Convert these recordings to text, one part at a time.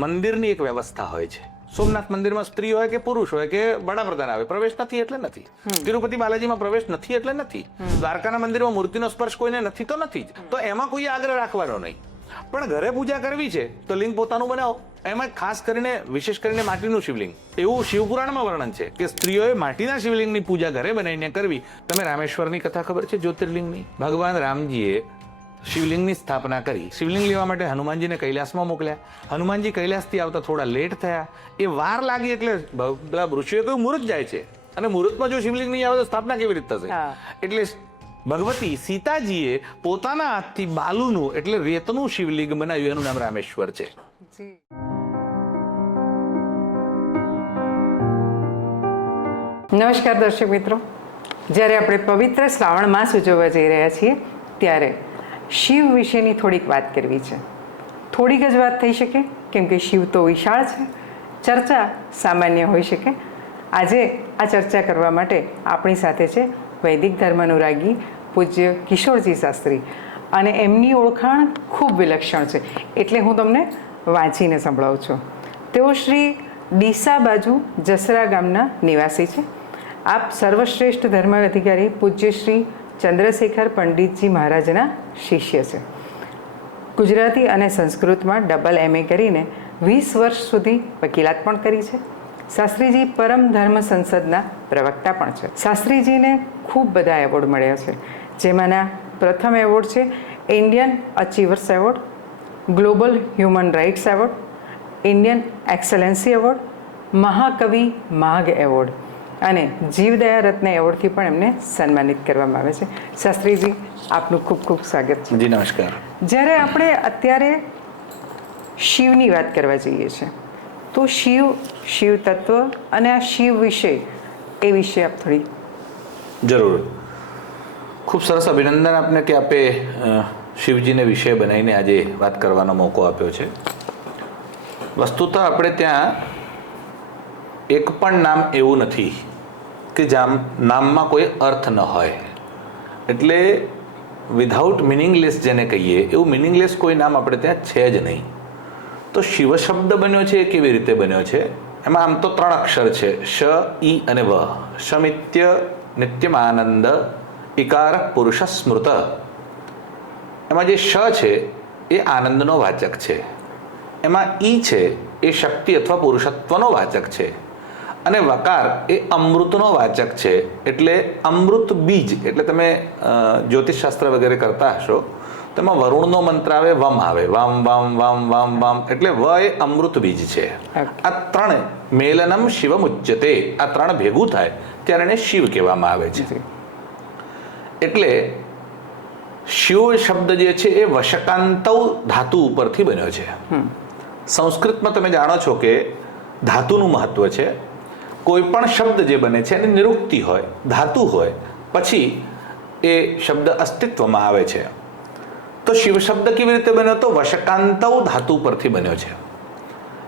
મંદિરની એક વ્યવસ્થા હોય છે. સોમનાથ મંદિરમાં સ્ત્રી હોય કે પુરુષ હોય કે વડાપ્રધાન આવે, પ્રવેશ નથી એટલે નથી. તિરુપતિ બાલાજીમાં પ્રવેશ નથી એટલે નથી. દ્વારકાના મંદિરમાં મૂર્તિનો સ્પર્શ કોઈને નથી તો નથી જ. તો એમાં કોઈ આગ્રહ રાખવાનો નહીં. પણ ઘરે પૂજા કરવી છે તો લિંગ પોતાનું બનાવો. એમાં ખાસ કરીને વિશેષ કરીને માટીનું શિવલિંગ, એવું શિવપુરાણમાં વર્ણન છે કે સ્ત્રીઓએ માટીના શિવલિંગની પૂજા ઘરે બનાવીને કરવી. તમે રામેશ્વરની કથા ખબર છે, જ્યોતિર્લિંગની? ભગવાન રામજીએ શિવલિંગની સ્થાપના કરી. શિવલિંગ લેવા માટે હનુમાનજીને કૈલાસમાં મોકલ્યા. હનુમાનજી કૈલાસથી આવતા થોડા લેટ થયા. એ વાર લાગી એટલે પેલા ઋષિએ કહ્યું મુહૂર્ત જાય છે, અને મુહૂર્તમાં જો શિવલિંગ નહીં આવે તો સ્થાપના કેવી રીતે થશે? એટલે ભગવતી સીતાજીએ પોતાના હાથથી બાલુનું એટલે રેતનું શિવલિંગ બનાવ્યું, એનું નામ રામેશ્વર છે. નમસ્કાર દર્શક મિત્રો, જ્યારે આપણે પવિત્ર શ્રાવણ માસ ઉજવવા જઈ રહ્યા છીએ ત્યારે શિવ વિશેની થોડીક વાત કરવી છે. થોડીક જ વાત થઈ શકે, કેમ કે શિવ તો વિશાળ છે, ચર્ચા સામાન્ય હોઈ શકે. આજે આ ચર્ચા કરવા માટે આપણી સાથે છે વૈદિક ધર્માનુરાગી પૂજ્ય કિશોરજી શાસ્ત્રી, અને એમની ઓળખાણ ખૂબ વિલક્ષણ છે, એટલે હું તમને વાંચીને સંભળાવું છું. તેઓ શ્રી ડીસા બાજુ જસરા ગામના નિવાસી છે. આપ સર્વશ્રેષ્ઠ ધર્મ અધિકારી પૂજ્ય શ્રી ચંદ્રશેખર પંડિતજી મહારાજના શિષ્ય છે. ગુજરાતી અને સંસ્કૃતમાં ડબલ MA કરીને 20 વર્ષ સુધી વકીલાત પણ કરી છે. શાસ્ત્રીજી પરમ ધર્મ સંસદના પ્રવક્તા પણ છે. શાસ્ત્રીજીને ખૂબ બધા એવોર્ડ મળ્યા છે, જેમાંના પ્રથમ એવોર્ડ છે Indian achievers award, global human rights award, Indian excellency award, મહાકવિ માઘ એવોર્ડ અને જીવદયા રત્ન એવોર્ડથી પણ એમને સન્માનિત કરવામાં આવે છે. શાસ્ત્રીજી, આપનું ખૂબ ખૂબ સ્વાગત છે. જી નમસ્કાર. જ્યારે આપણે અત્યારે શિવની વાત કરવા જઈએ છીએ તો શિવ તત્વ અને આ શિવ વિશે, એ વિશે આપ થોડી. જરૂર. ખૂબ સરસ. અભિનંદન આપને કે આપે શિવજીને વિષય બનાવીને આજે વાત કરવાનો મોકો આપ્યો છે. વસ્તુતઃ આપણે ત્યાં એક પણ નામ એવું નથી કે નામમાં કોઈ અર્થ ન હોય. એટલે વિધાઉટ મિનિંગલેસ જેને કહીએ, એવું મિનિંગલેસ કોઈ નામ આપણે ત્યાં છે જ નહીં. તો શિવ શબ્દ બન્યો છે એ કેવી રીતે બન્યો છે? એમાં આમ તો 3 અક્ષર છે, શ, ઈ અને વ. શમિત્ય નિત્યમાનંદ ઇકાર પુરુષ સ્મૃત. એમાં જે શ છે એ આનંદનો વાચક છે. એમાં ઈ છે એ શક્તિ અથવા પુરુષત્વનો વાચક છે. અને વકાર એ અમૃતનો વાચક છે. એટલે અમૃત બીજ, એટલે તમે જ્યોતિષશાસ્ત્ર વગેરે કરતા હશો, તેમાં વરુણનો મંત્ર આવે, વમ આવે, વામ વામ વામ વામ વામ, એટલે વ એ અમૃત બીજ છે. આ 3 મેલનમ શિવમ ઉચ્યતે, આ 3 ભેગું થાય ત્યારે એને શિવ કહેવામાં આવે છે. એટલે શિવ શબ્દ જે છે એ વશકાંતૌ ધાતુ ઉપરથી બન્યો છે. સંસ્કૃતમાં તમે જાણો છો કે ધાતુનું મહત્વ છે. કોઈ પણ શબ્દ જે બને છે એની નિરુક્તિ હોય, ધાતુ હોય, પછી એ શબ્દ અસ્તિત્વમાં આવે છે. તો શિવ શબ્દ કેવી રીતે બન્યો? તો વશકાંતૌ ધાતુ પરથી બન્યો છે.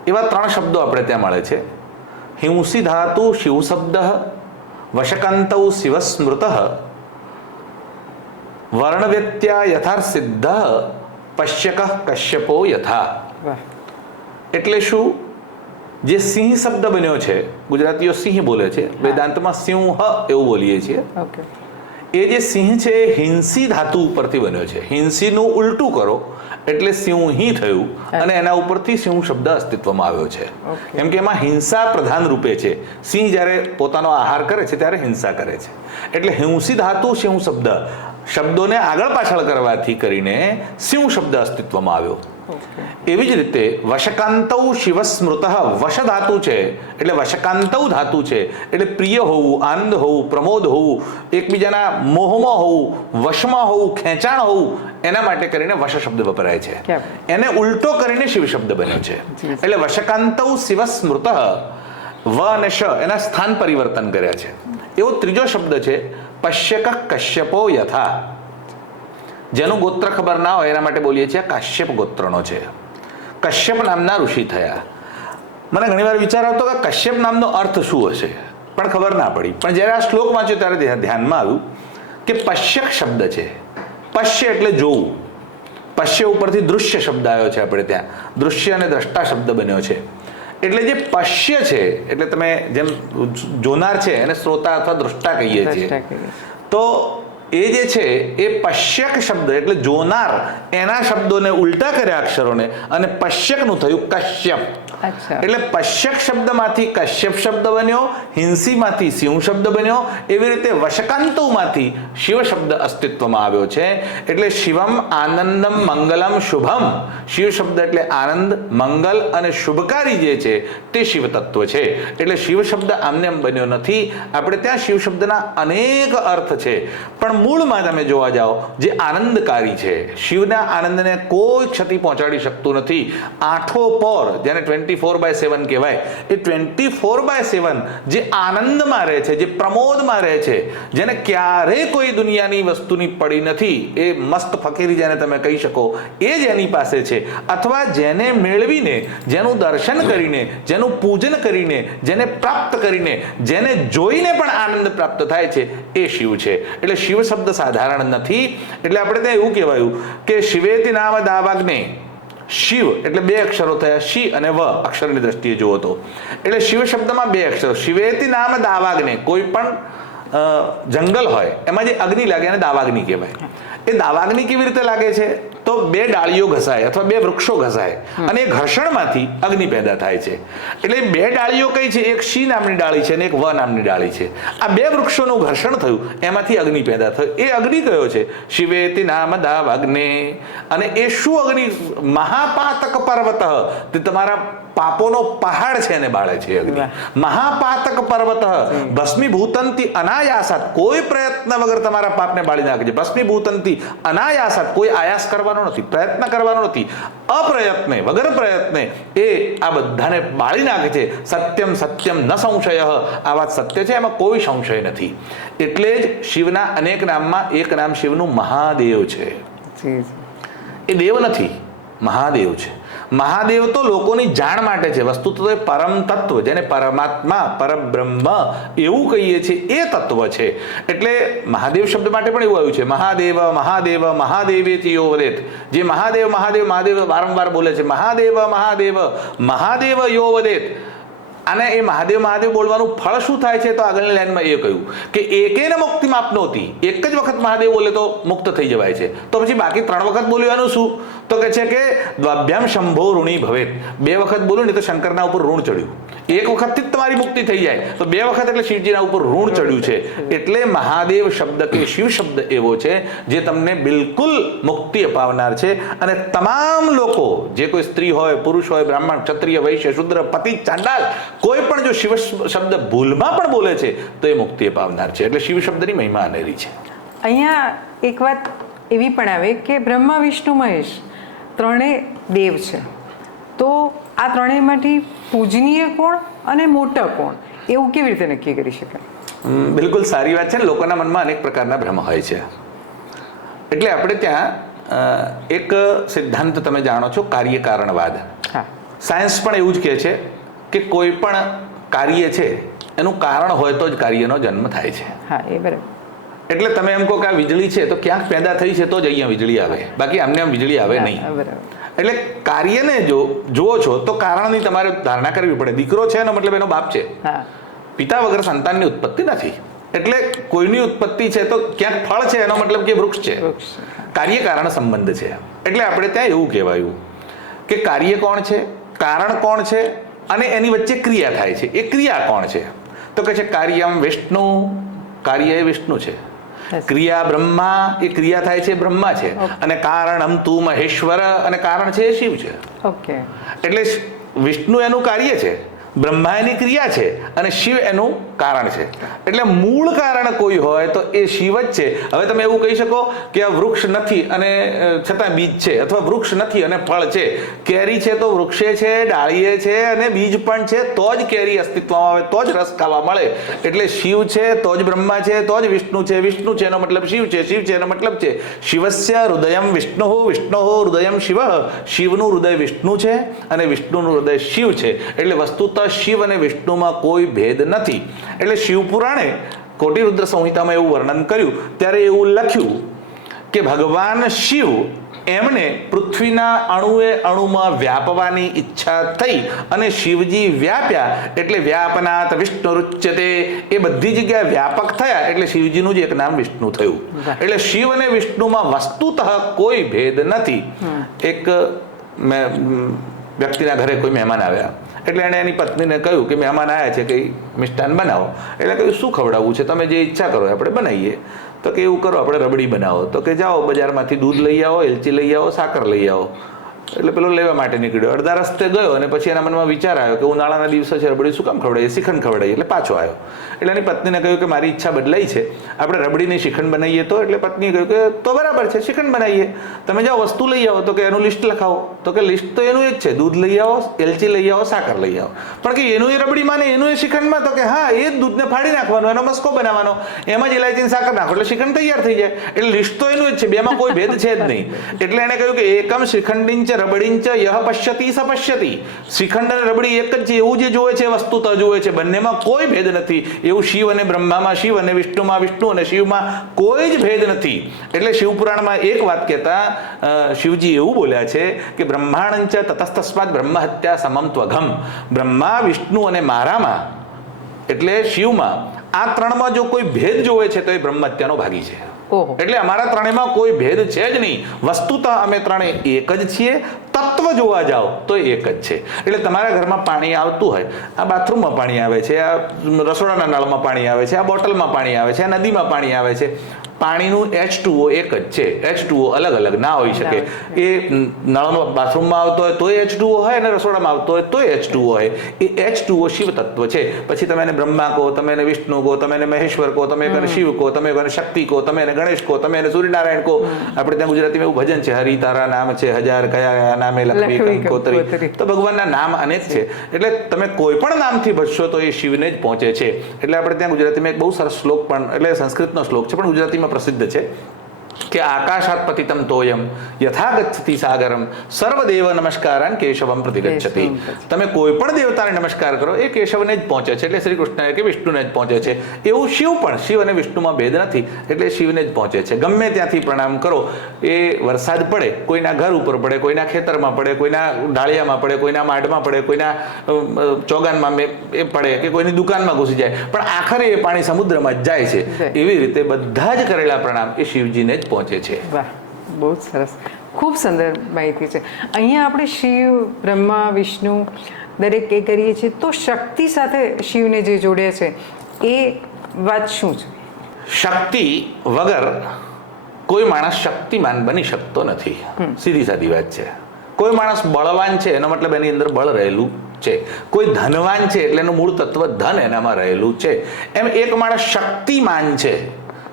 એવા 3 શબ્દો આપણે ત્યાં મળે છે. હિંસી ધાતુ શિવ શબ્દ, વશકાંતૌ શિવ સ્મૃત, વર્ણવ્યત્યા યથાર્થ સિદ્ધ, પશ્યક કશ્યપો યથા. એટલે શું? જે સિંહ શબ્દ બન્યો છે, ગુજરાતીઓ સિંહ બોલે છે, વેદાંતમાં સિંહ એવું બોલીએ છીએ. એ જે સિંહ છે એ હિંસી ધાતુ ઉપરથી બન્યો છે. હિંસીનું ઉલટું કરો એટલે સિંહી થયું, અને એના ઉપરથી સિંહ શબ્દ અસ્તિત્વમાં આવ્યો છે. કેમ કે એમાં હિંસા પ્રધાન રૂપે છે. સિંહ જ્યારે પોતાનો આહાર કરે છે ત્યારે હિંસા કરે છે. એટલે હિંસી ધાતુ સિંહ શબ્દ, શબ્દોને આગળ પાછળ કરવાથી કરીને સિંહ શબ્દ અસ્તિત્વમાં આવ્યો. એવી જ રીતે વશકાંતૌ શિવ સ્મૃત, વશ ધાતુ છે એટલે વશકાંતૌ ધાતુ છે, એટલે પ્રિય હોવું, આનંદ હોવું, પ્રમોદ હોવું, એકબીજાના મોહમાં હોવું, વશમાં હોવું, ખેંચાણ હોવું, એના માટે કરીને વશ શબ્દ વપરાય છે. એને ઉલટો કરીને શિવ શબ્દ બન્યો છે. એટલે વશકાંતૌ શિવ સ્મૃત, વ અને શ એના સ્થાન પરિવર્તન કર્યા છે. એવો ત્રીજો શબ્દ છે પશ્યક કશ્યપો યથા. જેનું ગોત્ર ખબર ના હોય એના માટે બોલીએ છીએ કાશ્યપ ગોત્રનો છે. કશ્યપ નામના ઋષિ થયા. મને ઘણીવાર વિચાર આવતો કે કશ્યપ નામનો અર્થ શું હશે, પણ ખબર ના પડી. પણ જ્યારે આ શ્લોક વાંચ્યો ત્યારે ધ્યાનમાં આવ્યું કે પશ્યક શબ્દ છે. પશ્ય એટલે જોવું, પશ્ય ઉપરથી દૃશ્ય શબ્દ આવ્યો છે આપણે ત્યાં, દૃશ્ય અને દ્રષ્ટા શબ્દ બન્યો છે. એટલે જે પશ્ય છે એટલે તમે જેમ જોનાર છે એને શ્રોતા અથવા દ્રષ્ટા કહીએ છીએ, તો એ જે છે એ પશ્યક શબ્દ એટલે જોનાર એના શબ્દોને ઉલટા કર્યા અક્ષરોને અને પશ્યકનું થયું કશ્યપ. એટલે પશ્યક શબ્દમાંથી કશ્યપ શબ્દ બન્યો, હિંસીમાંથી શિવ શબ્દ બન્યો, એવી રીતે વશકાંતોમાંથી શિવ શબ્દ અસ્તિત્વમાં આવ્યો છે. એટલે શિવમ આનંદમ મંગલમ શુભમ, શિવ શબ્દ એટલે આનંદ, મંગલ અને શુભકારી જે છે તે શિવ તત્વ છે. એટલે શિવ શબ્દ આમને એમ બન્યો નથી. આપણે ત્યાં શિવ શબ્દના અનેક અર્થ છે, પણ મૂળમાં તમે જોવા જાઓ જે આનંદકારી છે, શિવના આનંદને કોઈ ક્ષતિ પહોંચાડી શકતું નથી. આઠો પોર જેને 24/7 કહેવાય, એ 24/7 જે આનંદમાં રહે છે, જે પ્રમોદમાં રહે છે, જેને ક્યારેય કોઈ દુનિયાની વસ્તુની પડી નથી, એ મસ્ત ફકીરી જેને તમે કહી શકો, એ જ એની પાસે છે. અથવા જેને મેળવીને, જેનું દર્શન કરીને, જેનું પૂજન કરીને, જેને પ્રાપ્ત કરીને, જેને જોઈને પણ આનંદ પ્રાપ્ત થાય છે, એ શિવ છે. એટલે શિવ શબ્દ સાધારણ નથી. એટલે આપણે ત્યાં એવું કહેવાયું કે શિવેતિ નામ દાવાગ્ને, શિવ એટલે બે અક્ષરો થયા, શિ અને વ અક્ષરની દ્રષ્ટિએ જુઓ તો. એટલે શિવ શબ્દમાં બે અક્ષરો, શિવેતિ નામ દાવાગ્ને, કોઈ પણ જંગલ હોય એમાં જે અગ્નિ લાગે એને દાવાગ્નિ કહેવાય. એ દાવાગ્નિ કેવી રીતે લાગે છે? તો બે ડાળીઓ ઘસાય અથવા બે વૃક્ષો ઘસાય અને એ ઘર્ષણમાંથી અગ્નિ પેદા થાય છે. એટલે બે ડાળીઓ કઈ છે? એક શી નામની ડાળી છે અને એક વ નામની ડાળી છે. આ બે વૃક્ષોનું ઘર્ષણ થયું, એમાંથી અગ્નિ પેદા થયો. એ અગ્નિ કયો છે? શિવેતિ નામ દાવાગ્ને. અને એ શું અગ્નિ? મહાપાતક પર્વત, તે તમારા પાપોનો પહાડ છે એને બાળે છે અગ્નિ. મહાપાતક પર્વત ભસ્મીભૂતંતી અનાયાસાત, કોઈ પ્રયત્ન વગર તમારા પાપને બાળી નાખે છે. ભસ્મીભૂતંતી અનાયાસાત, કોઈ આયાસ કરવાનો નથી, પ્રયત્ન કરવાનો નથી, અપ્રયત્ને, વગર પ્રયત્ને એ આ બધાને બાળી નાખે છે. સત્યમ સત્યમ ન સંશય, આ વાત સત્ય છે, એમાં કોઈ સંશય નથી. એટલે જ શિવના અનેક નામમાં એક નામ શિવનું મહાદેવ છે. એ દેવ નથી, મહાદેવ છે. મહાદેવ તો લોકોની જાણ માટે છે. વસ્તુ તો એ પરમ તત્વ, જેને પરમાત્મા, પરબ્રહ્મ એવું કહીએ છીએ, એ તત્વ છે. એટલે મહાદેવ શબ્દ માટે પણ એવું આવ્યું છે, મહાદેવ મહાદેવ મહાદેવેતિ યો વદેત. જે મહાદેવ મહાદેવ મહાદેવ વારંવાર બોલે છે, મહાદેવ મહાદેવ મહાદેવ યો વદેત. અને એ મહાદેવ મહાદેવ બોલવાનું ફળ શું થાય છે? તો આગળની લાઈનમાં એ કહ્યું કે એકેને મુક્તિ માપનોતી, એક જ વખત મહાદેવ બોલે તો મુક્ત થઈ જવાય છે. તો પછી બાકી 3 વખત બોલવાનું શું? તો કહે છે કે દ્વાભ્યામ શંભો ઋણી ભવેત. 2 વખત બોલું ને તો શંકરના ઉપર ઋણ ચડ્યું. એક વખતથી જ તમારી મુક્તિ થઈ જાય, તો 2 વખત એટલે શિવજીના ઉપર ઋણ ચડ્યું છે. એટલે મહાદેવ શબ્દ કે શિવ શબ્દ એવો છે જે તમને બિલકુલ મુક્તિ અપાવનાર છે. અને તમામ લોકો, જે કોઈ સ્ત્રી હોય, પુરુષ હોય, બ્રાહ્મણ, ક્ષત્રિય, વૈશ્ય, શૂદ્ર, પતિ, ચાંડાલ, કોઈ પણ જો શિવ શબ્દ ભૂલમાં પણ બોલે છે તો એ મુક્તિ અપાવનાર છે. એટલે શિવ શબ્દની મહિમા અનેરી છે. અહીંયા એક વાત એવી પણ આવે કે બ્રહ્મા, વિષ્ણુ, મહેશ ત્રણેય દેવ છે. તો આ ત્રણેયમાંથી પૂજનીય કોણ અને મોટા કોણ, એવું કેવી રીતે નક્કી કરી શકાય? બિલકુલ સારી વાત છે. લોકોના મનમાં અનેક પ્રકારના ભ્રમ હોય છે. એટલે આપણે ત્યાં એક સિદ્ધાંત તમે જાણો છો, કાર્યકારણવાદ. સાયન્સ પણ એવું જ કહે છે કે કોઈ પણ કાર્ય છે એનું કારણ હોય તો જ કાર્યનો જન્મ થાય છે. હા, એ બરાબર. એટલે તમે એમ કહો કે આ વીજળી છે તો ક્યાંક પેદા થઈ છે તો જ અહીંયા વીજળી આવે, બાકી આમને આમ વીજળી આવે નહીં. એટલે કાર્યને જો જુઓ છો તો કારણની તમારે ધારણા કરવી પડે. દીકરો છે એનો મતલબ એનો બાપ છે. પિતા વગર સંતાનની ઉત્પત્તિ નથી. એટલે કોઈની ઉત્પત્તિ છે તો ક્યાંક ફળ છે, એનો મતલબ કે વૃક્ષ છે. કાર્ય કારણ સંબંધ છે. એટલે આપણે ત્યાં એવું કહેવાયું કે કાર્ય કોણ છે, કારણ કોણ છે અને એની વચ્ચે ક્રિયા થાય છે, એ ક્રિયા કોણ છે? તો કહે છે કાર્યમ વિષ્ણુ, કાર્ય એ વિષ્ણુ છે. ક્રિયા બ્રહ્મા, એ ક્રિયા થાય છે બ્રહ્મા છે. અને કારણમ તું મહેશ્વર, અને કારણ છે એ શિવ છે. એટલે વિષ્ણુ એનું કાર્ય છે, બ્રહ્મા એની ક્રિયા છે અને શિવ એનું કારણ છે. એટલે મૂળ કારણ કોઈ હોય તો એ શિવ જ છે. હવે તમે એવું કહી શકો કે આ વૃક્ષ નથી અને છતાં બીજ છે, અથવા વૃક્ષ નથી અને ફળ છે. કેરી છે તો વૃક્ષે છે, ડાળીએ છે અને બીજ પણ છે, તો જ કેરી અસ્તિત્વમાં આવે, તો જ રસ ખાવા મળે. એટલે શિવ છે તો જ બ્રહ્મા છે, તો જ વિષ્ણુ છે. વિષ્ણુ છે એનો મતલબ શિવ છે, શિવ છે એનો મતલબ છે શિવસ્ય હૃદયમ વિષ્ણુ, વિષ્ણુ હૃદયમ શિવ. શિવનું હૃદય વિષ્ણુ છે અને વિષ્ણુનું હૃદય શિવ છે. એટલે વસ્તુત શિવ અને વિષ્ણુમાં કોઈ ભેદ નથી. એટલે શિવપુરાણે કોટિરુદ્ર સંહિતામાં એવું વર્ણન કર્યું ત્યારે એવું લખ્યું કે ભગવાન શિવ એમને પૃથ્વીના અણુએ અણુમાં વ્યાપવાની ઈચ્છા થઈ અને શિવજી વ્યાપ્યા એટલે વ્યાપનાથ વિષ્ણુરુચ્યતે, એ બધી જગ્યાએ વ્યાપક થયા એટલે શિવજીનું જ એક નામ વિષ્ણુ થયું. એટલે શિવ અને વિષ્ણુમાં વસ્તુતઃ કોઈ ભેદ નથી. એક વ્યક્તિના ઘરે કોઈ મહેમાન આવ્યા એટલે એણે એની પત્નીને કહ્યું કે મહેમાન આવ્યા છે કંઈ મિષ્ટાન બનાવો. એટલે કહ્યું શું ખવડાવવું છે, તમે જે ઈચ્છા કરો આપણે બનાવીએ. તો કે એવું કરો આપણે રબડી બનાવો. તો કે જાઓ બજારમાંથી દૂધ લઈ આવો, એલચી લઈ આવો, સાકર લઈ આવો. એટલે પેલો લેવા માટે નીકળ્યો. અડધા રસ્તે ગયો અને પછી એના મનમાં વિચાર આવ્યો કે ઉનાળાના દિવસો છે, રબડી શું કામ ખવડાવીએ, શ્રીખંડ ખવડાવીએ. એટલે પાછો આવ્યો. એટલે એની પત્નીને કહ્યું કે મારી ઈચ્છા બદલાઈ છે, આપણે રબડીની શ્રીખંડ બનાવીએ. તો એટલે પત્નીએ કહ્યું કે તો બરાબર છે, શ્રીખંડ બનાવીએ. તમે જાઓ વસ્તુ લઈ આવો. તો કે એનું લિસ્ટ લખાવો. તો કે લિસ્ટ તો એનું જ છે, દૂધ લઈ આવો, એલચી લઈ આવો, સાકર લઈ આવો. પણ કે એનું એ રબડીમાં ને એનું એ શ્રીખંડમાં. તો કે હા, એ જ દૂધને ફાડી નાખવાનો, એનો મસ્કો બનાવવાનો, એમાં જ ઇલાયચી સાકર નાખો એટલે શ્રીખંડ તૈયાર થઈ જાય. એટલે લિસ્ટ તો એનું જ છે, બેમાં કોઈ ભેદ છે જ નહીં. એટલે એણે કહ્યું કે એકમ શ્રીખંડિંચ રબડીંચ યહ પશ્યતિ સ પશ્યતિ. શ્રીખંડ અને રબડી એક જ છે, એવું જે જોવે છે વસ્તુતઃ જોવે છે, બંનેમાં કોઈ ભેદ નથી. એવું શિવ અને બ્રહ્મામાં શિવ અને વિષ્ણુમાં વિષ્ણુ અને શિવમાં કોઈ જ ભેદ નથી. એટલે શિવપુરાણમાં એક વાત કહેતા શિવજી એવું બોલ્યા છે કે બ્રહ્માણંચ તતસ્તસ્માત બ્રહ્મ હત્યા સમમ ત્વઘમ. બ્રહ્મા વિષ્ણુ અને મારામાં એટલે શિવમાં આ ત્રણમાં જો કોઈ ભેદ જોવે છે તો એ બ્રહ્મ હત્યાનો ભાગી છે. એટલે અમારા ત્રણેયમાં કોઈ ભેદ છે જ નહીં. વસ્તુતઃ અમે ત્રણેય એક જ છીએ. તત્વ જોવા જાઓ તો એક જ છે. એટલે તમારા ઘરમાં પાણી આવતું હોય, આ બાથરૂમમાં પાણી આવે છે, આ રસોડાના નળમાં પાણી આવે છે, આ બોટલમાં પાણી આવે છે, આ નદીમાં પાણી આવે છે. પાણીનું H2O એક જ છે. H2O અલગ અલગ ના હોઈ શકે. એ નળમાં બાથરૂમમાં આવતો હોય તોય H2O હોય અને રસોડામાં આવતો હોય તોય H2O હોય. એ H2O શિવ તત્વ છે. પછી તમે એને બ્રહ્મા કહો, તમે એને વિષ્ણુ કહો, તમે એને મહેશ્વર કહો, તમે એને શિવ કહો, તમે એને શક્તિ કહો, તમે એને ગણેશ કહો, તમે એને સૂર્યનારાયણ કહો. આપણે ત્યાં ગુજરાતીમાં એવું ભજન છે, હરિ તારા નામ છે હજાર, કયા નામે લખવી કંકોત્રી. તો ભગવાનના નામ અનેક છે. એટલે તમે કોઈ પણ નામથી ભજશો તો એ શિવને જ પહોંચે છે. એટલે આપણે ત્યાં ગુજરાતીમાં એક બહુ સરસ શ્લોક પણ, એટલે સંસ્કૃતનો શ્લોક છે પણ ગુજરાતીમાં પ્રસિદ્ધ છે કે આકાશાત પતિતમ તોયમ યથા ગચ્છતિ સાગરમ સર્વદેવ નમસ્કારાન કેશવમ પ્રતિગચ્છતિ. તમે કોઈ પણ દેવતાને નમસ્કાર કરો એ કેશવને જ પહોંચે છે, એટલે શ્રી કૃષ્ણ કે વિષ્ણુને જ પહોંચે છે. એવું શિવ પણ, શિવ અને વિષ્ણુમાં ભેદ નથી એટલે શિવને જ પહોંચે છે. ગમે ત્યાંથી પ્રણામ કરો. એ વરસાદ પડે, કોઈના ઘર ઉપર પડે, કોઈના ખેતરમાં પડે, કોઈના ઢાળિયામાં પડે, કોઈના માડમાં પડે, કોઈના ચોગાનમાં એ પડે કે કોઈની દુકાનમાં ઘૂસી જાય, પણ આખરે એ પાણી સમુદ્રમાં જ જાય છે. એવી રીતે બધા જ કરેલા પ્રણામ એ શિવજીને જ પહોંચે છે. વાહ, બહુ સરસ, ખૂબ સુંદર માહિતી છે. અહીંયા આપણે શિવ, બ્રહ્મા, વિષ્ણુ દરેક એ કરીએ છીએ, તો શક્તિ સાથે શિવને જે જોડે છે એ વાત શું છે? શક્તિ વગર કોઈ માણસ શક્તિમાન બની શકતો નથી. સીધી સાદી વાત છે. કોઈ માણસ બળવાન છે એનો મતલબ એની અંદર બળ રહેલું છે. કોઈ ધનવાન છે એટલે એનું મૂળ તત્વ ધન એનામાં રહેલું છે. એમ એક માણસ શક્તિમાન છે.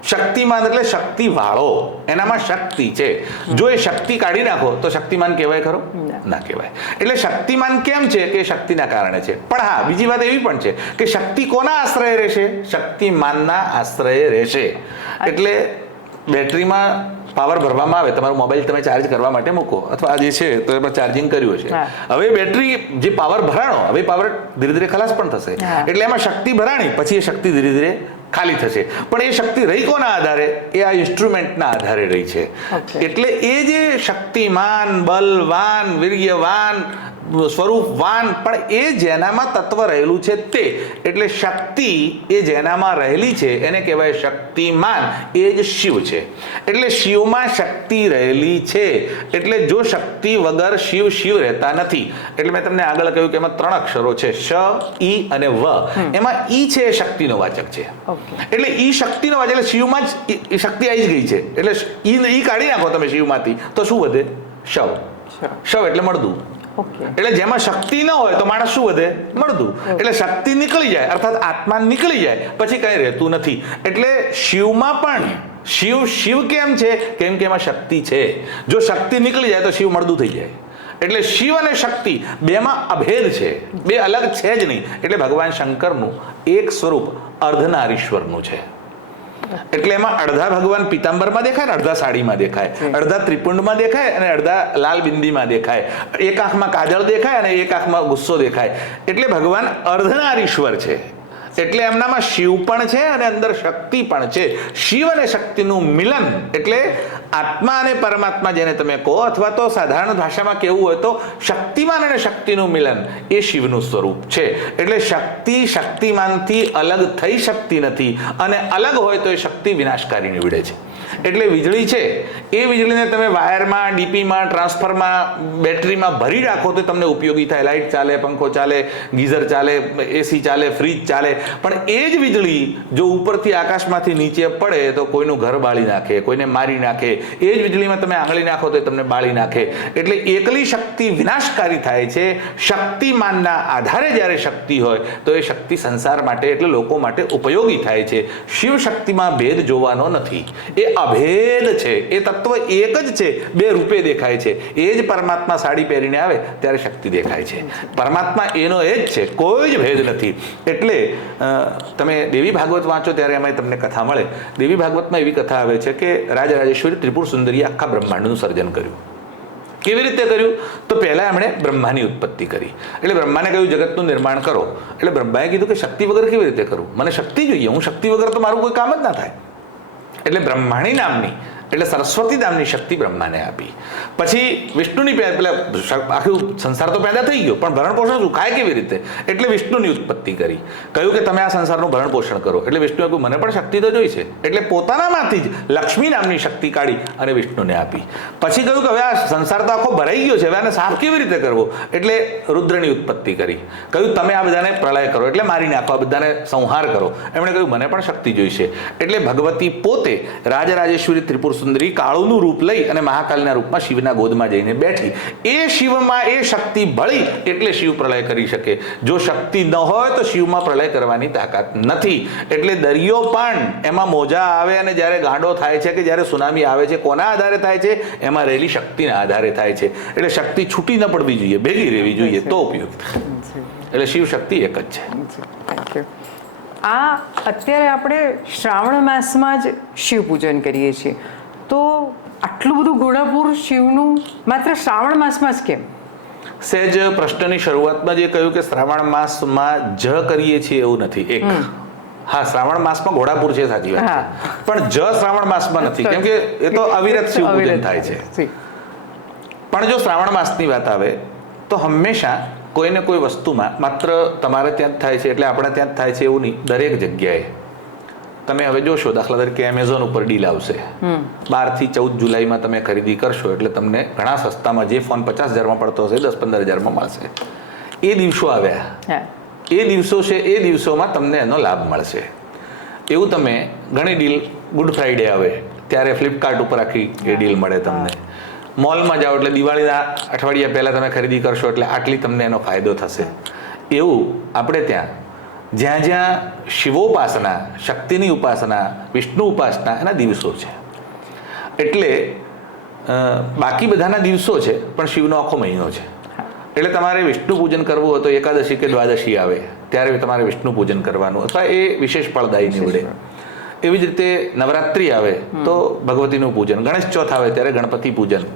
શક્તિમાન એટલે શક્તિ વાળો, એનામાં શક્તિ છે. જો એ શક્તિ કાઢી નાખો તો શક્તિમાન કહેવાય ખરો? ના કહેવાય. એટલે શક્તિમાન કેમ છે કે શક્તિના કારણે છે. પણ હા, બીજી વાત એવી પણ છે કે શક્તિ કોના આશ્રય રહેશે? શક્તિમાનના આશ્રય રહેશે. એટલે બેટરીમાં પાવર ભરવામાં આવે, તમારો મોબાઈલ તમે ચાર્જ કરવા માટે મૂકો અથવા આ જે છે તો એમાં ચાર્જિંગ કર્યું છે. હવે બેટરી જે પાવર ભરાણો, હવે પાવર ધીરે ધીરે ખલાસ પણ થશે. એટલે એમાં શક્તિ ભરાણી, પછી એ શક્તિ ધીરે ધીરે ખાલી થશે. પણ એ શક્તિ રહી કોના આધારે? એ આ ઇન્સ્ટ્રુમેન્ટના આધારે રહી છે. એટલે એ જે શક્તિમાન, બલવાન, વીર્યવાન, સ્વરૂપવાન, પણ એ જેનામાં તત્વ રહેલું છે તે, એટલે શક્તિ એ જેનામાં રહેલી છે એને કહેવાય શક્તિમાન. એ જ શિવ છે. એટલે શિવમાં શક્તિ રહેલી છે. એટલે જો શક્તિ વગર શિવ શિવ રહેતા નથી. એટલે મેં તમને આગળ કહ્યું કે એમાં 3 અક્ષરો છે, શ, ઈ અને વ. એમાં ઈ છે એ શક્તિનો વાચક છે. એટલે ઈ શક્તિનો વાચક, એટલે શિવમાં જ શક્તિ આવી જ ગઈ છે. એટલે ઈ કાઢી નાખો તમે શિવમાંથી તો શું વધે? શવ. શવ એટલે મળદું. એટલે જેમાં શક્તિ ન હોય તો માણસ શું વધે? મળદું. એટલે શક્તિ નીકળી જાય, અર્થાત આત્મા નીકળી જાય પછી કઈ રહેતું નથી. એટલે શિવમાં પણ શિવ શિવ કેમ છે? કેમ કે એમાં શક્તિ છે. જો શક્તિ નીકળી જાય તો શિવ મળદું થઈ જાય. એટલે શિવ અને શક્તિ બેમાં અભેદ છે, બે અલગ છે જ નહીં. એટલે ભગવાન શંકરનું એક સ્વરૂપ અર્ધનારીશ્વરનું છે. એટલે એમાં અડધા ભગવાન પીતાંબરમાં દેખાય ને અડધા સાડીમાં દેખાય, અડધા ત્રિપુંડમાં દેખાય અને અડધા લાલ બિંદીમાં દેખાય, એક આંખમાં કાજળ દેખાય અને એક આંખમાં ગુસ્સો દેખાય. એટલે ભગવાન અર્ધનારીશ્વર છે. એટલે એમનામાં શિવ પણ છે અને અંદર શક્તિ પણ છે. શિવ અને શક્તિનું મિલન એટલે આત્મા અને પરમાત્મા જેને તમે કહો, અથવા તો સાધારણ ભાષામાં કહેવું હોય તો શક્તિમાન અને શક્તિનું મિલન એ શિવનું સ્વરૂપ છે. એટલે શક્તિ શક્તિમાનથી અલગ થઈ શકતી નથી, અને અલગ હોય તો એ શક્તિ વિનાશકારી નીવડે છે. એટલે વીજળી છે એ વીજળીને તમે વાયરમાં, ડીપીમાં, ટ્રાન્સફરમાં, બેટરીમાં ભરી રાખો તો તમને ઉપયોગી થાય. લાઇટ ચાલે, પંખો ચાલે, ગીઝર ચાલે, એસી ચાલે, ફ્રીજ ચાલે. પણ એ જ વીજળી જો ઉપરથી આકાશમાંથી નીચે પડે તો કોઈનું ઘર બાળી નાખે, કોઈને મારી નાખે. એ જ વીજળીમાં તમે આંગળી નાખો તો તમને બાળી નાખે. એટલે એકલી શક્તિ વિનાશકારી થાય છે. શક્તિમાનના આધારે જ્યારે શક્તિ હોય તો એ શક્તિ સંસાર માટે એટલે લોકો માટે ઉપયોગી થાય છે. શિવ શક્તિમાં ભેદ જોવાનો નથી, એ અભેદ છે. એ તત્વ એક જ છે, બે રૂપે દેખાય છે. એ જ પરમાત્મા સાડી પહેરીને આવે ત્યારે શક્તિ દેખાય છે. પરમાત્મા એનો એ જ છે, કોઈ જ ભેદ નથી. એટલે તમે દેવી ભાગવત વાંચો ત્યારે એમાં તમને કથા મળે. દેવી ભાગવતમાં એવી કથા આવે છે કે રાજરાજેશ્વરી ત્રિપુર સુંદરીએ આખા બ્રહ્માંડનું સર્જન કર્યું. કેવી રીતે કર્યું? તો પહેલા એમણે બ્રહ્માની ઉત્પત્તિ કરી. એટલે બ્રહ્માને કહ્યું જગતનું નિર્માણ કરો. એટલે બ્રહ્માએ કીધું કે શક્તિ વગર કેવી રીતે કરું? મને શક્તિ જોઈએ, હું શક્તિ વગર તો મારું કોઈ કામ જ ના થાય. એટલે બ્રહ્માણી નામની એટલે સરસ્વતી નામની શક્તિ બ્રહ્માને આપી. પછી વિષ્ણુની પેલા આખું સંસાર તો પેદા થઈ ગયો, પણ ભરણ પોષણ શું ખાય કેવી રીતે? એટલે વિષ્ણુની ઉત્પત્તિ કરી. કહ્યું કે તમે આ સંસારનું ભરણ પોષણ કરો. એટલે વિષ્ણુએ કહ્યું મને પણ શક્તિ તો જોઈ છે. એટલે પોતાનામાંથી જ લક્ષ્મી નામની શક્તિ કાઢી અને વિષ્ણુને આપી. પછી કહ્યું કે હવે આ સંસાર તો આખો ભરાઈ ગયો છે, હવે આને સાફ કેવી રીતે કરવો? એટલે રુદ્રની ઉત્પત્તિ કરી. કહ્યું તમે આ બધાને પ્રલય કરો, એટલે મારી નાખો, આ બધાને સંહાર કરો. એમણે કહ્યું મને પણ શક્તિ જોઈશે. એટલે ભગવતી પોતે રાજરાજેશ્વરી ત્રિપુર સુંદરી કાળુનું રૂપ લઈ અને મહાકાલના રૂપમાં શિવના ગોદમાં જઈને બેઠી. એ શિવમાં એ શક્તિ ભળી એટલે શિવ પ્રલય કરી શકે. જો શક્તિ ન હોય તો શિવમાં પ્રલય કરવાની તાકાત નથી. એટલે દરિયો પણ એમાં મોજા આવે અને જ્યારે ગાંડો થાય છે કે જ્યારે સુનામી આવે છે, કોના આધારે થાય છે? એમાં રહેલી શક્તિના આધારે થાય છે. એટલે શક્તિ છૂટી ન પડવી જોઈએ, ભેગી રહેવી જોઈએ તો ઉપયોગ થાય. એટલે શિવ શક્તિ એક જ છે. Thank you. આ અત્યારે આપણે શ્રાવણ માસમાં જ શિવ પૂજન કરીએ છીએ, તો આટલું બધું ઘોડાપુર શિવનું માત્ર શ્રાવણ માસમાં જ કેમ? સહેજ પ્રશ્નની શરૂઆતમાં જે કહ્યું કે શ્રાવણ માસમાં જ કરીએ છીએ એવું નથી. એક હા, શ્રાવણ માસમાં ઘોડાપુર છે, સાચી વાત છે, પણ જ શ્રાવણ માસમાં નથી, કેમ કે એ તો અવિરત શિવ પૂજન થાય છે. પણ જો શ્રાવણ માસની વાત આવે તો હંમેશા કોઈને કોઈ વસ્તુમાં માત્ર તમારે ત્યાં જ થાય છે એટલે આપણે ત્યાં જ થાય છે એવું નહીં. દરેક જગ્યાએ તમે હવે જોશો, દાખલા તરીકે એમેઝોન ઉપર ડીલ આવશે, 12 થી 14 જુલાઈમાં તમે ખરીદી કરશો એટલે તમને ઘણા સસ્તામાં જે ફોન 50,000માં પડતો હશે 10-15,000માં મળશે. એ દિવસો આવ્યા, એ દિવસો છે, એ દિવસોમાં તમને એનો લાભ મળશે. એવું તમે ઘણી ડીલ, ગુડ ફ્રાઈડે આવે ત્યારે ફ્લિપકાર્ટ ઉપર આખી એ ડીલ મળે તમને. મોલમાં જાઓ એટલે દિવાળીના અઠવાડિયા પહેલાં તમે ખરીદી કરશો એટલે આટલી તમને એનો ફાયદો થશે. એવું આપણે ત્યાં જ્યાં જ્યાં શિવોપાસના, શક્તિની ઉપાસના, વિષ્ણુ ઉપાસના એના દિવસો છે. એટલે બાકી બધાના દિવસો છે પણ શિવનો આખો મહિનો છે. એટલે તમારે વિષ્ણુ પૂજન કરવું હોય તો એકાદશી કે દ્વાદશી આવે ત્યારે તમારે વિષ્ણુ પૂજન કરવાનું, અથવા એ વિશેષ ફળદાયી નીવડે. એવી જ રીતે નવરાત્રિ આવે તો ભગવતીનું પૂજન, ગણેશ ચોથ આવે ત્યારે ગણપતિ પૂજન,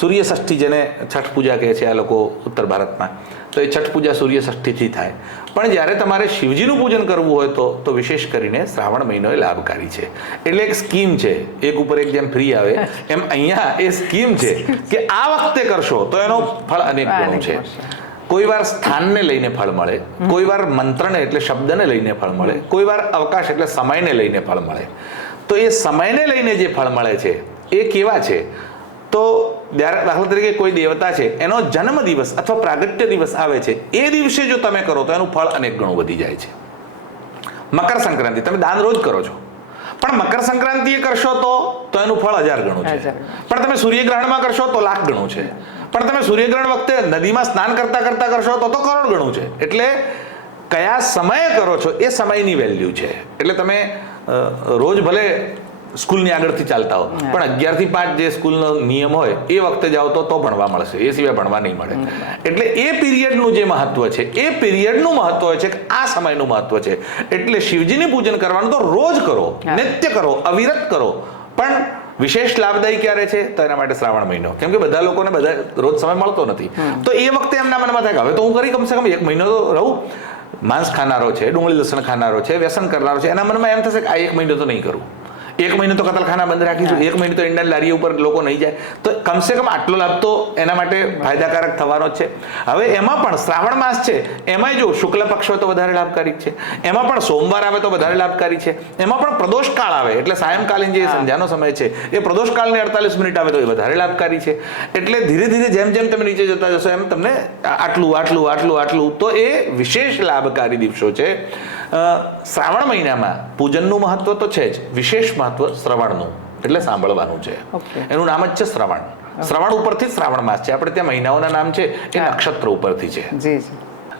સૂર્ય ષષ્ઠી જેને છઠ પૂજા કહે છે આ લોકો ઉત્તર ભારતમાં, તો એ છઠ પૂજા સૂર્ય ષષ્ઠીથી થાય. પણ જ્યારે તમારે શિવજીનું પૂજન કરવું હોય તો વિશેષ કરીને શ્રાવણ મહિનો એ લાભકારી છે. એટલે એક સ્કીમ છે, એક ઉપર એક જેમ ફ્રી આવે એમ અહીંયા એ સ્કીમ છે કે આ વખતે કરશો તો એનો ફળ અનેક ગણું છે. કોઈ વાર સ્થાનને લઈને ફળ મળે, કોઈ વાર મંત્રને એટલે શબ્દને લઈને ફળ મળે, કોઈ વાર અવકાશ એટલે સમયને લઈને ફળ મળે. તો એ સમયને લઈને જે ફળ મળે છે એ કેવા છે? તો દાખલા તરીકે કોઈ દેવતા છે એનો જન્મ દિવસ અથવા પ્રાગટ્ય દિવસ આવે છે, એ દિવસે જો તમે કરો તો એનું ફળ અનેક ગણું વધી જાય છે. મકર સંક્રાંતિ તમે દાન રોજ કરો છો, પણ મકર સંક્રાંતિએ કરશો તો એનું ફળ 1000 ગણું છે. પણ તમે સૂર્યગ્રહણમાં કરશો તો 1,00,000 ગણું છે. પણ તમે સૂર્યગ્રહણ વખતે નદીમાં સ્નાન કરતા કરતા કરશો તો કરોડ ગણું છે. એટલે કયા સમયે કરો છો એ સમયની વેલ્યુ છે. એટલે તમે રોજ ભલે સ્કૂલની આગળથી ચાલતા હો પણ 11 થી 5 જે સ્કૂલનો નિયમ હોય એ વખતે જાઓ તો ભણવા મળશે, એ સિવાય ભણવા નહીં મળે. એટલે એ પીરિયડનું જે મહત્વ છે એ પીરિયડનું મહત્વ હોય છે કે આ સમયનું મહત્વ છે. એટલે શિવજીની પૂજન કરવાનું તો રોજ કરો, નિત્ય કરો, અવિરત કરો. પણ વિશેષ લાભદાયી ક્યારે છે? તો એના માટે શ્રાવણ મહિનો, કેમ કે બધા લોકોને રોજ સમય મળતો નથી. તો એ વખતે એમના મનમાં થાય કે હવે તો હું કરી કમસે કમ 1 મહિનો તો રહું. માંસ ખાનારો છે, ડુંગળી લસણ ખાનારો છે, વ્યસન કરનારો છે, એના મનમાં એમ થશે કે આ 1 મહિનો તો નહીં કરું, 1 મહિનો તો કતલખાના બંધ રાખીશું, 1 મહિનો તો ઈંડા લારી ઉપર લોકો નહીં જાય, તો કમસે કમ આટલો લાભ તો એના માટે ફાયદાકારક થવાનો જ છે. હવે એમાં પણ શ્રાવણ માસ છે, એમાં જો શુક્લ પક્ષ હોય તો વધારે લાભકારી છે, એમાં પણ સોમવાર આવે તો વધારે લાભકારી છે, એમાં પણ પ્રદોષ કાળ આવે એટલે સાયંકાલીન જે સંધ્યાનો સમય છે એ પ્રદોષ કાળની 48 મિનિટ આવે તો એ વધારે લાભકારી છે. એટલે ધીરે ધીરે જેમ જેમ તમે નીચે જતા જશો એમ તમને આટલું આટલું આટલું આટલું તો એ વિશેષ લાભકારી દિવસો છે. શ્રાવણ મહિનામાં પૂજનનું મહત્વ તો છે જ, વિશેષ મહત્વ શ્રવણનું એટલે સાંભળવાનું છે. એનું નામ જ છે શ્રવણ. શ્રવણ ઉપરથી જ શ્રાવણ માસ છે. આપણે ત્યાં મહિનાઓના નામ છે એ નક્ષત્ર ઉપરથી છે.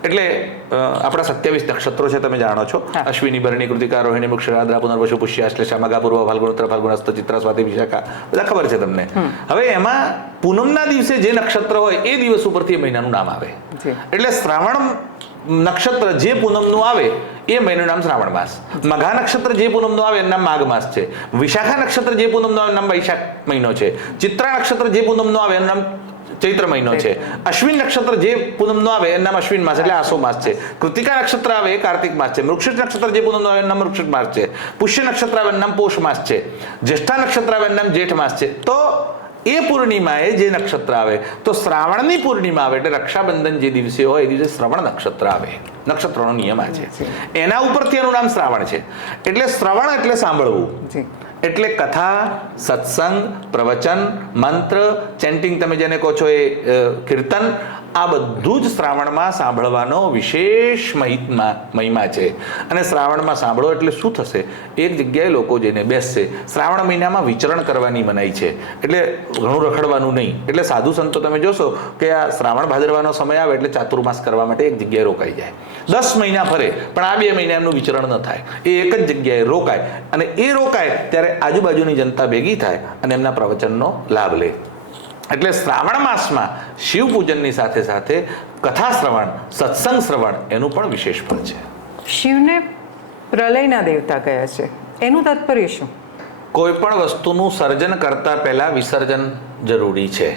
એટલે આપણા 27 નક્ષત્રો છે, તમે જાણો છો. અશ્વિની, ભરણી, કૃતિકા, રોહિણી, મૃગશિરા, આદ્રા, પુનર્વસુ, પુષ્ય, આશ્લેષા, મઘા, પૂર્વ, ફાલ્ગુન, ઉત્તર ફાલ્ગુન, હસ્ત, ચિત્રા, સ્વાતિ, વિશાખા, બધા ખબર છે તમને. હવે એમાં પૂનમના દિવસે જે નક્ષત્ર હોય એ દિવસ ઉપરથી એ મહિનાનું નામ આવે. એટલે શ્રાવણ નક્ષત્ર જે પૂનમનું આવે એ મહિનાનું નામ શ્રાવણ માસ. મઘા નક્ષત્ર જે પૂનમનું આવે એનું નામ માઘ માસ છે. વિશાખા નક્ષત્ર જે પૂનમનું આવે એનું નામ વૈશાખ મહિનો છે. ચિત્રા નક્ષત્ર જે પૂનમનું આવે એનું નામ ચૈત્ર મહિનો છે. અશ્વિન નક્ષત્ર જે પૂનમનું આવે એનું નામ અશ્વિન માસ એટલે આસો માસ છે. કૃતિકા નક્ષત્ર આવે એ કાર્તિક માસ છે. મૃગશિર નક્ષત્ર જે પૂનમનું આવે એનું નામ મૃગશિર માસ છે. પુષ્ય નક્ષત્ર આવે એનું નામ પોષ માસ છે. જ્યેષ્ઠા નક્ષત્ર આવે એનું નામ જેઠ માસ છે. તો એ પૂર્ણિમાએ જે નક્ષત્ર આવે તો શ્રાવણની પૂર્ણિમા આવે એટલે રક્ષાબંધન જે દિવસે હોય એ દિવસે શ્રવણ નક્ષત્ર આવે. નક્ષત્રનો નિયમ આ છે. એના ઉપરથી એનું નામ શ્રાવણ છે. એટલે શ્રવણ એટલે સાંભળવું, એટલે કથા, સત્સંગ, પ્રવચન, મંત્ર, ચેન્ટિંગ તમે જેને કહો છો એ કીર્તન, આ બધું જ શ્રાવણમાં સાંભળવાનો વિશેષ મહિમા છે. અને શ્રાવણમાં સાંભળો એટલે શું થશે? એક જગ્યાએ લોકો જઈને બેસશે. શ્રાવણ મહિનામાં વિચરણ કરવાની મનાઈ છે, એટલે ઘણું રખડવાનું નહીં. એટલે સાધુ સંતો તમે જોશો કે આ શ્રાવણ ભાદરવાનો સમય આવે એટલે ચાતુર્માસ કરવા માટે એક જગ્યાએ રોકાઈ જાય. 10 મહિના ફરે પણ આ 2 મહિના એમનું વિચરણ ન થાય. એ એક જ જગ્યાએ રોકાય અને એ રોકાય ત્યારે આજુબાજુની જનતા ભેગી થાય અને એમના પ્રવચનનો લાભ લે. એટલે શ્રાવણ માસમાં શિવ પૂજનની સાથે સાથે કથા શ્રવણ, સત્સંગ શ્રવણ એનું પણ વિશેષ ફળ છે. શિવને પ્રલયના દેવતા કયા છે, એનું તાત્પર્ય શું? કોઈ પણ વસ્તુનું સર્જન કરતા પહેલા વિસર્જન જરૂરી છે.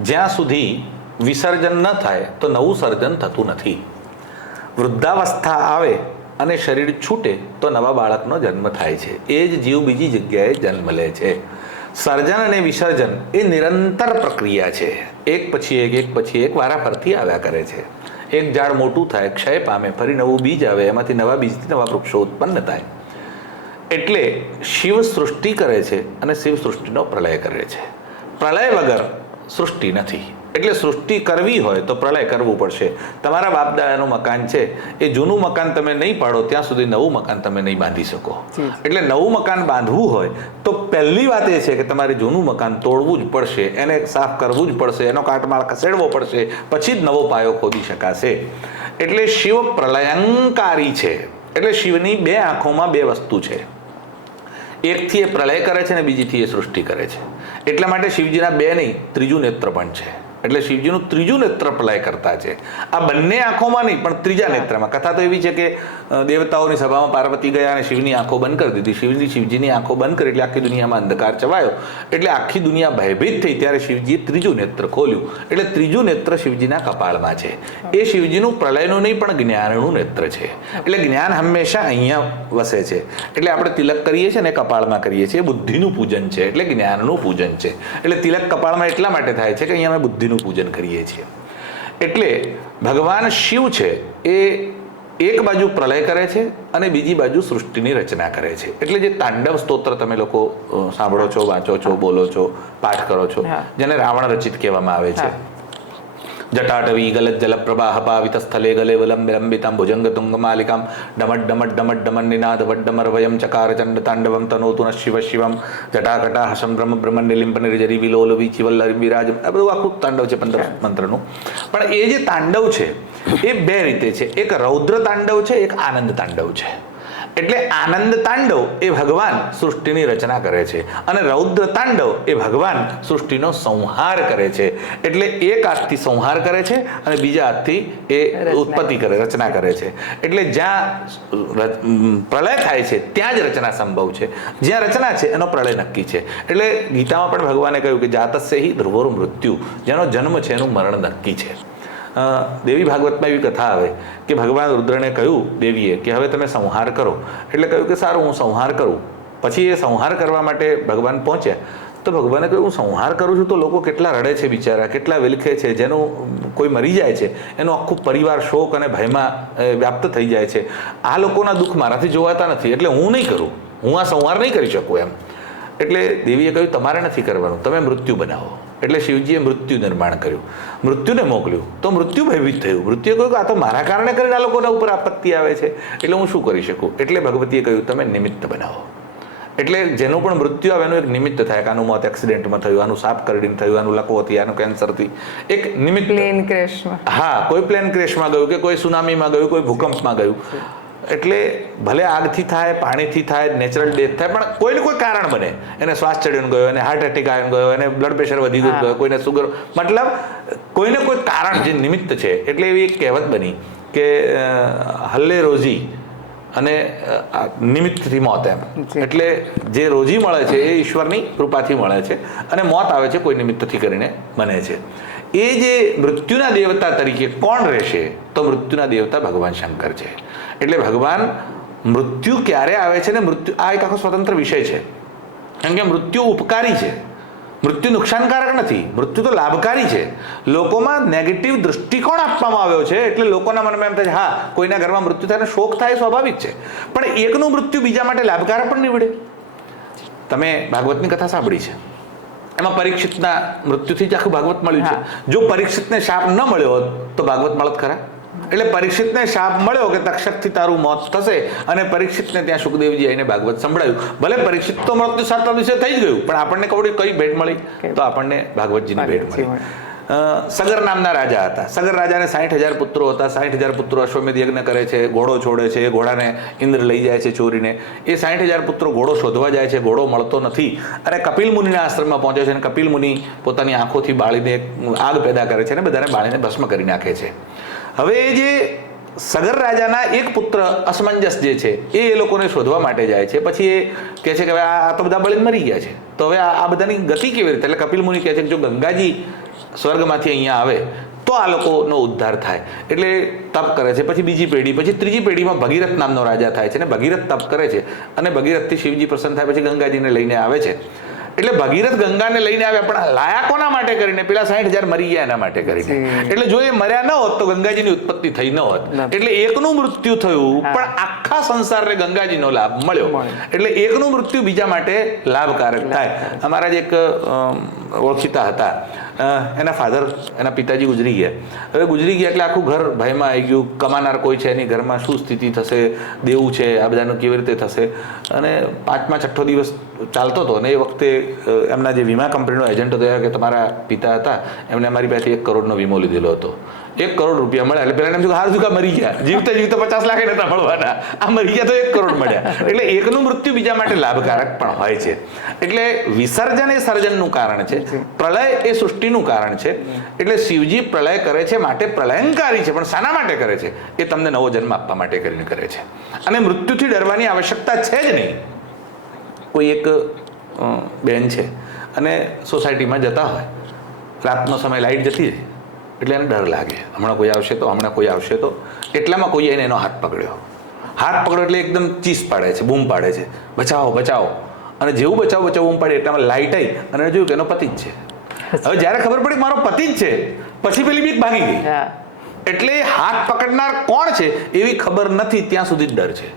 જ્યાં સુધી વિસર્જન ન થાય તો નવું સર્જન થતું નથી. વૃદ્ધાવસ્થા આવે અને શરીર છૂટે તો નવા બાળકનો જન્મ થાય છે. એ જ જીવ બીજી જગ્યાએ જન્મ લે છે. સર્જન અને વિસર્જન એ નિરંતર પ્રક્રિયા છે. એક પછી એક વારાફરતી આવ્યા કરે છે. એક ઝાડ મોટું થાય, ક્ષય પામે, ફરી નવું બીજ આવે, એમાંથી નવા બીજથી નવા વૃક્ષો ઉત્પન્ન થાય. એટલે શિવ સૃષ્ટિ કરે છે અને શિવ સૃષ્ટિનો પ્રલય કરે છે. પ્રલય વગર સૃષ્ટિ નથી. એટલે સૃષ્ટિ કરવી હોય તો પ્રલય કરવું પડશે. તમારા બાપદાદાનું મકાન છે, એ જૂનું મકાન તમે નહીં પાડો ત્યાં સુધી નવું મકાન તમે નહીં બાંધી શકો. એટલે નવું મકાન બાંધવું હોય તો પહેલી વાત એ છે કે તમારે જૂનું મકાન તોડવું જ પડશે, એને સાફ કરવું જ પડશે, એનો કાટમાળ ખસેડવો પડશે, પછી જ નવો પાયો ખોદી શકાશે. એટલે શિવ પ્રલયંકારી છે. એટલે શિવની 2 આંખોમાં 2 વસ્તુ છે. એકથી એ પ્રલય કરે છે અને બીજીથી એ સૃષ્ટિ કરે છે. એટલા માટે શિવજીના 2 નહીં, 3જું નેત્ર પણ છે. એટલે શિવજીનું 3જું નેત્ર પ્રલય કરતા છે. આ બંને આંખોમાં નહીં પણ 3જા નેત્રમાં. કથા તો એવી છે કે દેવતાઓની સભામાં પાર્વતી ગયા અને શિવની આંખો બંધ કરી દીધી. શિવજીની આંખો બંધ કરી એટલે આખી દુનિયામાં અંધકાર છવાયો. એટલે આખી દુનિયા ભયભીત થઈ ત્યારે શિવજીએ 3જું નેત્ર ખોલ્યું. એટલે 3જું નેત્ર શિવજીના કપાળમાં છે. એ શિવજીનું પ્રલયનું નહીં પણ જ્ઞાનનું નેત્ર છે. એટલે જ્ઞાન હંમેશા અહીંયા વસે છે. એટલે આપણે તિલક કરીએ છીએ ને કપાળમાં કરીએ છીએ, બુદ્ધિનું પૂજન છે, એટલે જ્ઞાનનું પૂજન છે. એટલે તિલક કપાળમાં એટલા માટે થાય છે કે અહીંયા અમે બુદ્ધિનું પૂજન કરીએ છીએ. એટલે ભગવાન શિવ છે એ એક બાજુ પ્રલય કરે છે અને બીજી બાજુ સૃષ્ટિની રચના કરે છે. એટલે જે તાંડવ સ્તોત્ર તમે લોકો સાંભળો છો, વાંચો છો, બોલો છો, પાઠ કરો છો, જેને રાવણ રચિત કહેવામાં આવે છે. જટાટવી ગલત જલ પ્રવાહ પાવિત સ્થલે ગલે વલંબિતામ ભુજંગ તુંગ માલિકામ ડમટ ડમટ ડમટ ડમન નિનાદ વડ્ડમર વયમ ચકાર ચંડ તાંડવમ તનોતુ ન શિવ શિવમ જટાકટા હસમ બ્રહ્મ બ્રહ્મણ નિલિંપ નિર્જરી વિલોલ વિચિવલ વિરાજ. આ બધું આખું તાંડવ છે 15 મંત્રનું. પણ એ જે તાંડવ છે એ 2 રીતે છે. એક રૌદ્ર તાંડવ છે, એક આનંદ તાંડવ છે. એટલે આનંદ તાંડવ એ ભગવાન સૃષ્ટિની રચના કરે છે અને રૌદ્ર તાંડવ એ ભગવાન સૃષ્ટિનો સંહાર કરે છે. એટલે એક હાથથી સંહાર કરે છે અને બીજા હાથથી એ ઉત્પત્તિ કરે, રચના કરે છે. એટલે જ્યાં પ્રલય થાય છે ત્યાં જ રચના સંભવ છે. જ્યાં રચના છે એનો પ્રલય નક્કી છે. એટલે ગીતામાં પણ ભગવાને કહ્યું કે જાતસ્ય હિ ધ્રુવોર મૃત્યુ, જેનો જન્મ છે એનું મરણ નક્કી છે. દેવી ભાગવતમાં એવી કથા આવે કે ભગવાન રુદ્રને કહ્યું દેવીએ કે હવે તમે સંહાર કરો, એટલે કહ્યું કે સારું હું સંહાર કરું. પછી એ સંહાર કરવા માટે ભગવાન પહોંચ્યા તો ભગવાને કહ્યું હું સંહાર કરું છું તો લોકો કેટલા રડે છે બિચારા, કેટલા વિલખે છે, જેનું કોઈ મરી જાય છે એનું આખું પરિવાર શોક અને ભયમાં વ્યાપ્ત થઈ જાય છે. આ લોકોના દુઃખ મારાથી જોવાતા નથી, એટલે હું નહીં કરું, હું આ સંહાર નહીં કરી શકું એમ. એટલે દેવીએ કહ્યું તમારે નથી કરવાનું, તમે મૃત્યુ બનાવો. એટલે શિવજીએ મૃત્યુ નિર્માણ કર્યું, મૃત્યુને મોકલ્યું તો મૃત્યુ ભયભીત થયું. મૃત્યુએ કહ્યું કે આ તો મારા કારણે કરીને આ લોકોના ઉપર આપત્તિ આવે છે, એટલે હું શું કરી શકું. એટલે ભગવતીએ કહ્યું તમે નિમિત્ત બનાવો. એટલે જેનું પણ મૃત્યુ આવે એનું એક નિમિત્ત થાય કે આનું મોત એક્સિડન્ટમાં થયું, આનું સાપ કરડીને થયું, આનું લકવોથી, આનું કેન્સરથી, એક નિમિત્ત. પ્લેન ક્રેશમાં, હા, કોઈ પ્લેન ક્રેશમાં ગયું કે કોઈ સુનામીમાં ગયું, કોઈ ભૂકંપમાં ગયું. એટલે ભલે આગથી થાય, પાણીથી થાય, નેચરલ ડેથ થાય, પણ કોઈને કોઈ કારણ બને. એને શ્વાસ ચડીને ગયો, એને હાર્ટ એટેક આવી ગયો, એને બ્લડ પ્રેશર વધી ગયું, કોઈને સુગર, મતલબ કોઈને કોઈ કારણ જે નિમિત્ત છે. એટલે એવી એક કહેવત બની કે હલ્લે રોજી અને નિમિત્તથી મોત એમ. એટલે જે રોજી મળે છે એ ઈશ્વરની કૃપાથી મળે છે અને મોત આવે છે કોઈ નિમિત્તથી કરીને બને છે. એ જે મૃત્યુના દેવતા તરીકે કોણ રહેશે તો મૃત્યુના દેવતા ભગવાન શંકર છે. એટલે ભગવાન મૃત્યુ ક્યારે આવે છે ને મૃત્યુ આ એક આખો સ્વતંત્ર વિષય છે. કારણ કે મૃત્યુ ઉપકારી છે, મૃત્યુ નુકસાનકારક નથી, મૃત્યુ તો લાભકારી છે. લોકોમાં નેગેટિવ દૃષ્ટિકોણ આપવામાં આવ્યો છે એટલે લોકોના મનમાં એમ થાય છે હા કોઈના ઘરમાં મૃત્યુ થાય શોક થાય સ્વાભાવિક છે, પણ એકનું મૃત્યુ બીજા માટે લાભકારક પણ નીવડે. તમે ભાગવતની કથા સાંભળી છે, એમાં પરીક્ષિતના મૃત્યુથી જ આખું ભાગવત મળ્યું છે. જો પરીક્ષિતને શાપ ન મળ્યો હોત તો ભાગવત મળત ખરા. એટલે પરીક્ષિતને શાપ મળ્યો કે તક્ષકથી તારું મોત થશે અને પરીક્ષિતને ત્યાં સુખદેવજી આવીને ભાગવત સંભળાયું. ભલે પરીક્ષિત તો મૃત્યુ 7 દિવસે થઈ જ ગયું, પણ આપણને કઈ ભેટ મળી તો આપણને ભાગવતજીની ભેટ મળી. સગર નામના રાજા હતા. સગર રાજાને 60,000 પુત્રો હતા. 60,000 પુત્રો અશ્વમેધ યજ્ઞ કરે છે, ઘોડો છોડે છે, ઘોડાને ઇન્દ્ર લઈ જાય છે ચોરીને. એ 60,000 પુત્રો ઘોડો શોધવા જાય છે, ઘોડો મળતો નથી અને કપિલ મુનિના આશ્રમમાં પહોંચે છે અને કપિલ મુનિ પોતાની આંખોથી બાળીને આગ પેદા કરે છે અને બધાને બાળીને ભસ્મ કરી નાખે છે. હવે જે સગર રાજાના એક પુત્ર અસમંજસ જે છે એ લોકોને શોધવા માટે જાય છે. પછી એ કહે છે કે હવે આ તો બધા બળીને મરી ગયા છે, તો હવે આ બધાની ગતિ કેવી રીતે. એટલે કપિલ મુનિ કહે છે કે જો ગંગાજી સ્વર્ગમાંથી અહીંયા આવે તો આ લોકોનો ઉદ્ધાર થાય. એટલે તપ કરે છે. પછી બીજી પેઢી, પછી ત્રીજી પેઢીમાં ભગીરથ નામનો રાજા થાય છે અને ભગીરથ તપ કરે છે અને ભગીરથથી શિવજી પ્રસન્ન થાય, પછી ગંગાજીને લઈને આવે છે. એટલે ભગીરથ ગંગાને લઈને આવ્યા, પણ લાયા કોના માટે કરીને? પેલા 60,000 મરી ગયા એના માટે કરીને. એટલે જો એ મર્યા ન હોત તો ગંગાજીની ઉત્પત્તિ થઈ ન હોત. એટલે એકનું મૃત્યુ થયું પણ આખા સંસારને ગંગાજીનો લાભ મળ્યો. એટલે એકનું મૃત્યુ બીજા માટે લાભકારક થાય. અમારા જ એક ઓળખીતા હતા, એના ફાધર, એના પિતાજી ગુજરી ગયા. હવે ગુજરી ગયા એટલે આખું ઘર ભયમાં આવી ગયું. કમાનાર કોઈ છે એની ઘરમાં શું સ્થિતિ થશે, દેવું છે, આ બધાનું કેવી રીતે થશે. અને 5મા 6ઠો દિવસ ચાલતો હતો અને એ વખતે એમના જે વીમા કંપનીનો એજન્ટ હતો કે તમારા પિતા હતા એમને અમારી પાસેથી 1 કરોડનો વીમો લીધેલો હતો. 1 કરોડ રૂપિયા મળ્યા. એટલે પેલા એમ હાર ચૂકા મરી ગયા, જીવતા જીવતા 50 લાખ નતા મળવાના, આ મરી ગયા તો 1 કરોડ મળ્યા. એટલે એકનું મૃત્યુ બીજા માટે લાભકારક પણ હોય છે. એટલે વિસર્જન એ સર્જનનું કારણ છે, પ્રલય એ સૃષ્ટિનું કારણ છે. એટલે શિવજી પ્રલય કરે છે માટે પ્રલયંકારી છે, પણ શાના માટે કરે છે? એ તમને નવો જન્મ આપવા માટે કરીને કરે છે. અને મૃત્યુથી ડરવાની આવશ્યકતા છે જ નહીં. કોઈ એક બેન છે અને સોસાયટીમાં જતા હોય, રાતનો સમય લાઇટ જતી રહે એટલે એને ડર લાગે, હમણાં કોઈ આવશે તો, હમણાં કોઈ આવશે તો. એટલામાં કોઈ એને એનો હાથ પકડ્યો એટલે એકદમ ચીસ પાડે છે, બૂમ પાડે છે, બચાવો બચાવો. અને જેવું બચાવો બૂમ પાડે એટલામાં લાઇટ આવી અને જોયું કે એનો પતિ જ છે. હવે જ્યારે ખબર પડી મારો પતિ જ છે પછી પેલી બીક ભાગી ગઈ. એટલે હાથ પકડનાર કોણ છે એવી ખબર નથી, ત્યાં સુધી જ ડર છે.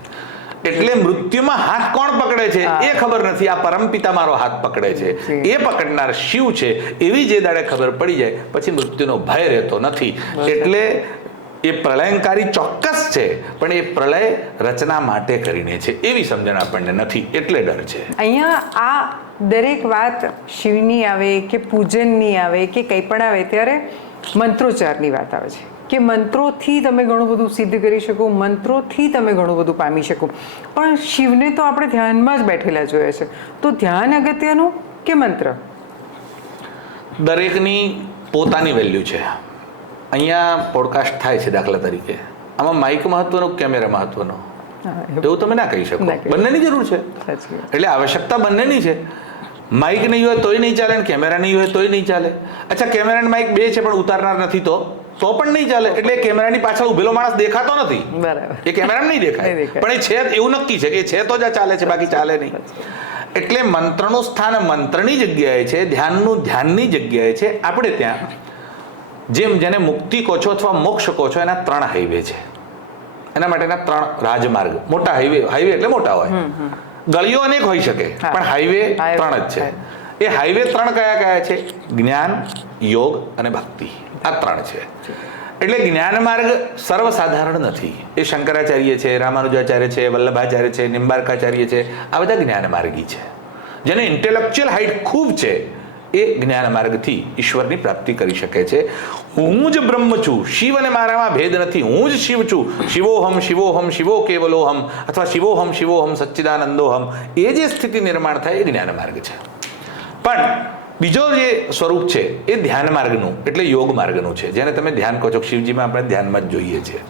એટલે મૃત્યુમાં હાથ કોણ પકડે છે એ ખબર નથી, આ પરમપિતા મારો હાથ પકડે છે, એ પકડનાર શિવ છે, એવી જે દાડે ખબર પડી જાય પછી મૃત્યુનો ભય રહેતો નથી. એટલે એ પ્રલયંકારી ચોક્કસ છે, પણ એ પ્રલય રચના માટે કરીને છે એવી સમજણ આપણને નથી, એટલે ડર છે. અહીંયા આ દરેક વાત શિવની આવે કે પૂજનની આવે કે કંઈ પણ આવે ત્યારે મંત્રોચ્ચારની વાત આવે છે કે મંત્રોથી તમે ઘણું બધું સિદ્ધ કરી શકો, મંત્રોથી તમે ઘણું બધું પામી શકો. પણ શિવને તો આપણે ધ્યાનમાં જ બેઠેલા જોઈએ છે, તો ધ્યાન અગત્યનું કે મંત્ર? દરેકની પોતાની વેલ્યુ છે. અહીંયા પોડકાસ્ટ થાય છે દાખલા તરીકે, આમાં માઇક મહત્વનો કેમેરા મહત્વનો એવું તમે ના કહી શકો. બંનેની જરૂર છે. એટલે આવશ્યકતા બંનેની છે. માઇક નહીં હોય તોય નહીં ચાલે, કેમેરા નહીં હોય તોય નહીં ચાલે. અચ્છા, કેમેરા અને માઇક બે છે પણ ઉતારનાર નથી તો તો પણ નહીં ચાલે. એટલે કેમેરાની પાછળ ઉભેલો માણસ દેખાતો નથી, બરાબર, એ કેમેરામાં નહીં દેખાય, પણ એ છે એવું નક્કી છે કે છે તો જ આ ચાલે છે, બાકી ચાલે નહીં. એટલે મંત્રનું સ્થાન મંત્રની જગ્યાએ છે, ધ્યાનનું ધ્યાનની જગ્યાએ છે. આપણે ત્યાં જેમ જેને મુક્તિ કહો છો અથવા મોક્ષ કહો છો, એના 3 હાઈવે છે. એના માટેના 3 રાજમાર્ગ. મોટા હાઈવે એટલે મોટા હોય, ગળીઓ અનેક હોઈ શકે, પણ હાઈવે 3 જ છે. એ હાઈવે 3 કયા કયા છે? જ્ઞાન, યોગ અને ભક્તિ. આ 3 છે. એટલે જ્ઞાન માર્ગ સર્વસાધારણ નથી. એ શંકરાચાર્ય છે, રામાનુજાચાર્ય છે, વલ્લભાચાર્ય છે, નિંબાર્કાચાર્ય છે, આ બધા જ્ઞાન માર્ગી છે. જેને ઇન્ટેલેક્ચ્યુઅલ હાઈટ ખૂબ છે, એ જ્ઞાન માર્ગથી ઈશ્વરની પ્રાપ્તિ કરી શકે છે. હું જ બ્રહ્મ છું, શિવ અને મારામાં ભેદ નથી, હું જ શિવ છું, શિવોહમ શિવોહમ શિવો કેવલોહમ, અથવા શિવોહમ શિવોહમ સચ્ચિદાનંદોહમ, એ જે સ્થિતિ નિર્માણ થાય એ જ્ઞાન માર્ગ છે. પણ બીજો જે સ્વરૂપ છે એ ધ્યાન માર્ગનું, એટલે યોગ માર્ગનું છે. જેને તમે ધ્યાન કહો છો, શિવજીમાં આપણે ધ્યાનમાં જ જોઈએ છીએ,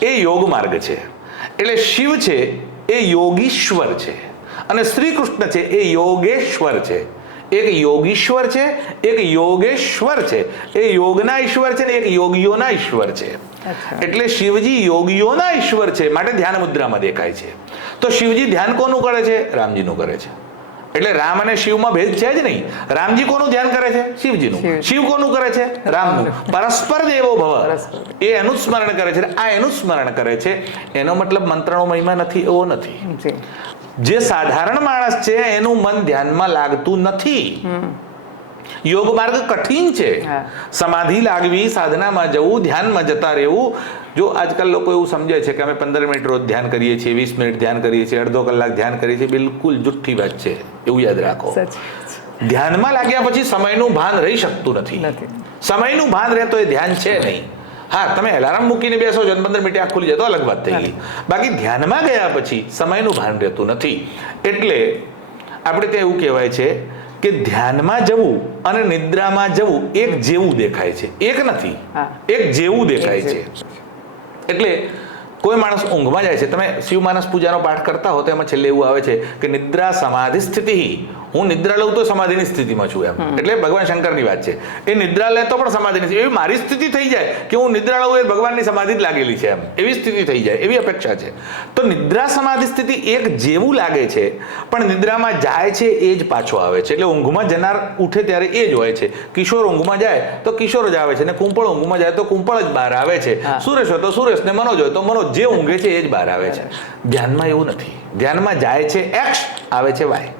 એ યોગ માર્ગ છે. એટલે શિવ છે એ યોગીશ્વર છે, અને શ્રી કૃષ્ણ છે એ યોગેશ્વર છે. એક યોગીશ્વર છે, એક યોગેશ્વર છે. એ યોગના ઈશ્વર છે ને એક યોગીઓના ઈશ્વર છે. એટલે શિવજી યોગીઓના ઈશ્વર છે, માટે ધ્યાન મુદ્રામાં દેખાય છે. તો શિવજી ધ્યાન કોનું કરે છે? રામજીનું કરે છે. એટલે રામ અને શિવમાં ભેદ છે જ નહીં. રામજી કોનું ધ્યાન કરે છે? શિવજીનું. શિવ કોનું કરે છે? રામનું. પરસ્પર દેવો ભવ, એ એનું સ્મરણ કરે છે. આ એનું સ્મરણ કરે છે. એનો મતલબ મંત્રનો મહિમા નથી એવો નથી. જે સાધારણ માણસ છે એનું મન ધ્યાનમાં લાગતું નથી. યોગ માર્ગ કઠિન છે. સમાધિ લાગવી, સાધનામાં જવું, ધ્યાનમાં જતા રહેવું. જો આજકાલ લોકો એવું સમજે છે કે અમે 15 મિનિટ રોજ ધ્યાન કરીએ છીએ, 20 મિનિટ ધ્યાન કરીએ છીએ, અડધો કલાક ધ્યાન કરીએ છીએ, બિલકુલ જુઠ્ઠી વાત છે. એવું યાદ રાખો. ધ્યાનમાં લાગ્યા પછી સમયનું ભાન રહી શકતું નથી. સમયનું ભાન રહે તો એ ધ્યાન છે નહીં. હા, તમે એલાર્મ મૂકીને બેસો છો 15 મિનિટે આંખ ખુલી જાય તો અલગ વાત થઈ ગઈ. બાકી ધ્યાનમાં ગયા પછી સમયનું ભાન રહેતું નથી. એટલે આપણે ત્યાં એવું કહેવાય છે કે ધ્યાનમાં જવું અને નિદ્રામાં જવું એક જેવું દેખાય છે, એક નથી, એક જેવું દેખાય છે. એટલે કોઈ માણસ ઊંઘમાં જાય છે, તમે શિવ માનસ પૂજાનો પાઠ કરતા હો તો એમાં છેલ્લે એવું આવે છે કે નિદ્રા સમાધિ સ્થિતિ. હું નિદ્રા લઉં તો સમાધિની સ્થિતિમાં છું એમ. એટલે ભગવાન શંકરની વાત છે. એ નિદ્રા લે તો પણ સમાધિની, એવી મારી સ્થિતિ થઈ જાય કે હું નિદ્રા લઉં એ ભગવાનની સમાધિ જ લાગેલી છે એમ, એવી સ્થિતિ થઈ જાય, એવી અપેક્ષા છે. તો નિદ્રા સમાધિ સ્થિતિ એક જેવું લાગે છે, પણ નિદ્રામાં જાય છે એ જ પાછો આવે છે. એટલે ઊંઘમાં જનાર ઉઠે ત્યારે એ જ હોય છે. કિશોર ઊંઘમાં જાય તો કિશોર જ આવે છે, ને કુંપળ ઊંઘમાં જાય તો કુંપળ જ બહાર આવે છે. સુરેશ હોય તો સુરેશ, ને મનોજ હોય તો મનોજ. જે ઊંઘે છે એ જ બહાર આવે છે. ધ્યાનમાં એવું નથી. ધ્યાનમાં જાય છે એક્સ, આવે છે વાય.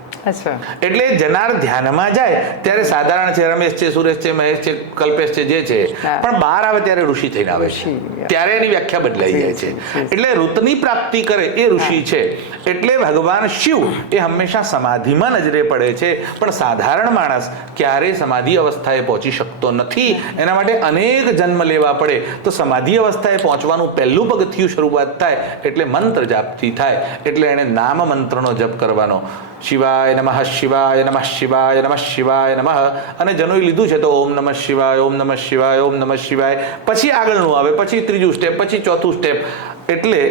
એટલે જનાર ધ્યાનમાં જાય ત્યારે સાધારણ છે, રમેશ છે, સુરેશ છે, મહેશ છે, કલ્પેશ છે, જે છે, પણ બહાર આવે ત્યારે ઋષિ થઈને આવે છે. ત્યારે એની વ્યાખ્યા બદલાઈ જાય છે. એટલે ઋતની પ્રાપ્તિ કરે એ ઋષિ છે. એટલે ભગવાન શિવ એ હંમેશા સમાધિમાં નજરે પડે છે, પણ સાધારણ માણસ ક્યારેય સમાધિ અવસ્થાએ પહોંચી શકતો નથી. એના માટે અનેક જન્મ લેવા પડે. તો સમાધિ અવસ્થાએ પહોંચવાનું પહેલું પગથિયું શરૂઆત થાય એટલે મંત્ર જાપથી થાય. એટલે એને નામ મંત્રનો જપ કરવાનો. શિવાય નમઃ, શિવાય નમઃ, શિવાય નમઃ, શિવાય નમઃ. અને જનોઈ લીધું છે તો ઓમ નમઃ શિવાય, ઓમ નમઃ શિવાય, ઓમ નમઃ શિવાય. પછી આગળનું આવે, પછી ત્રીજું સ્ટેપ, પછી ચોથું સ્ટેપ. એટલે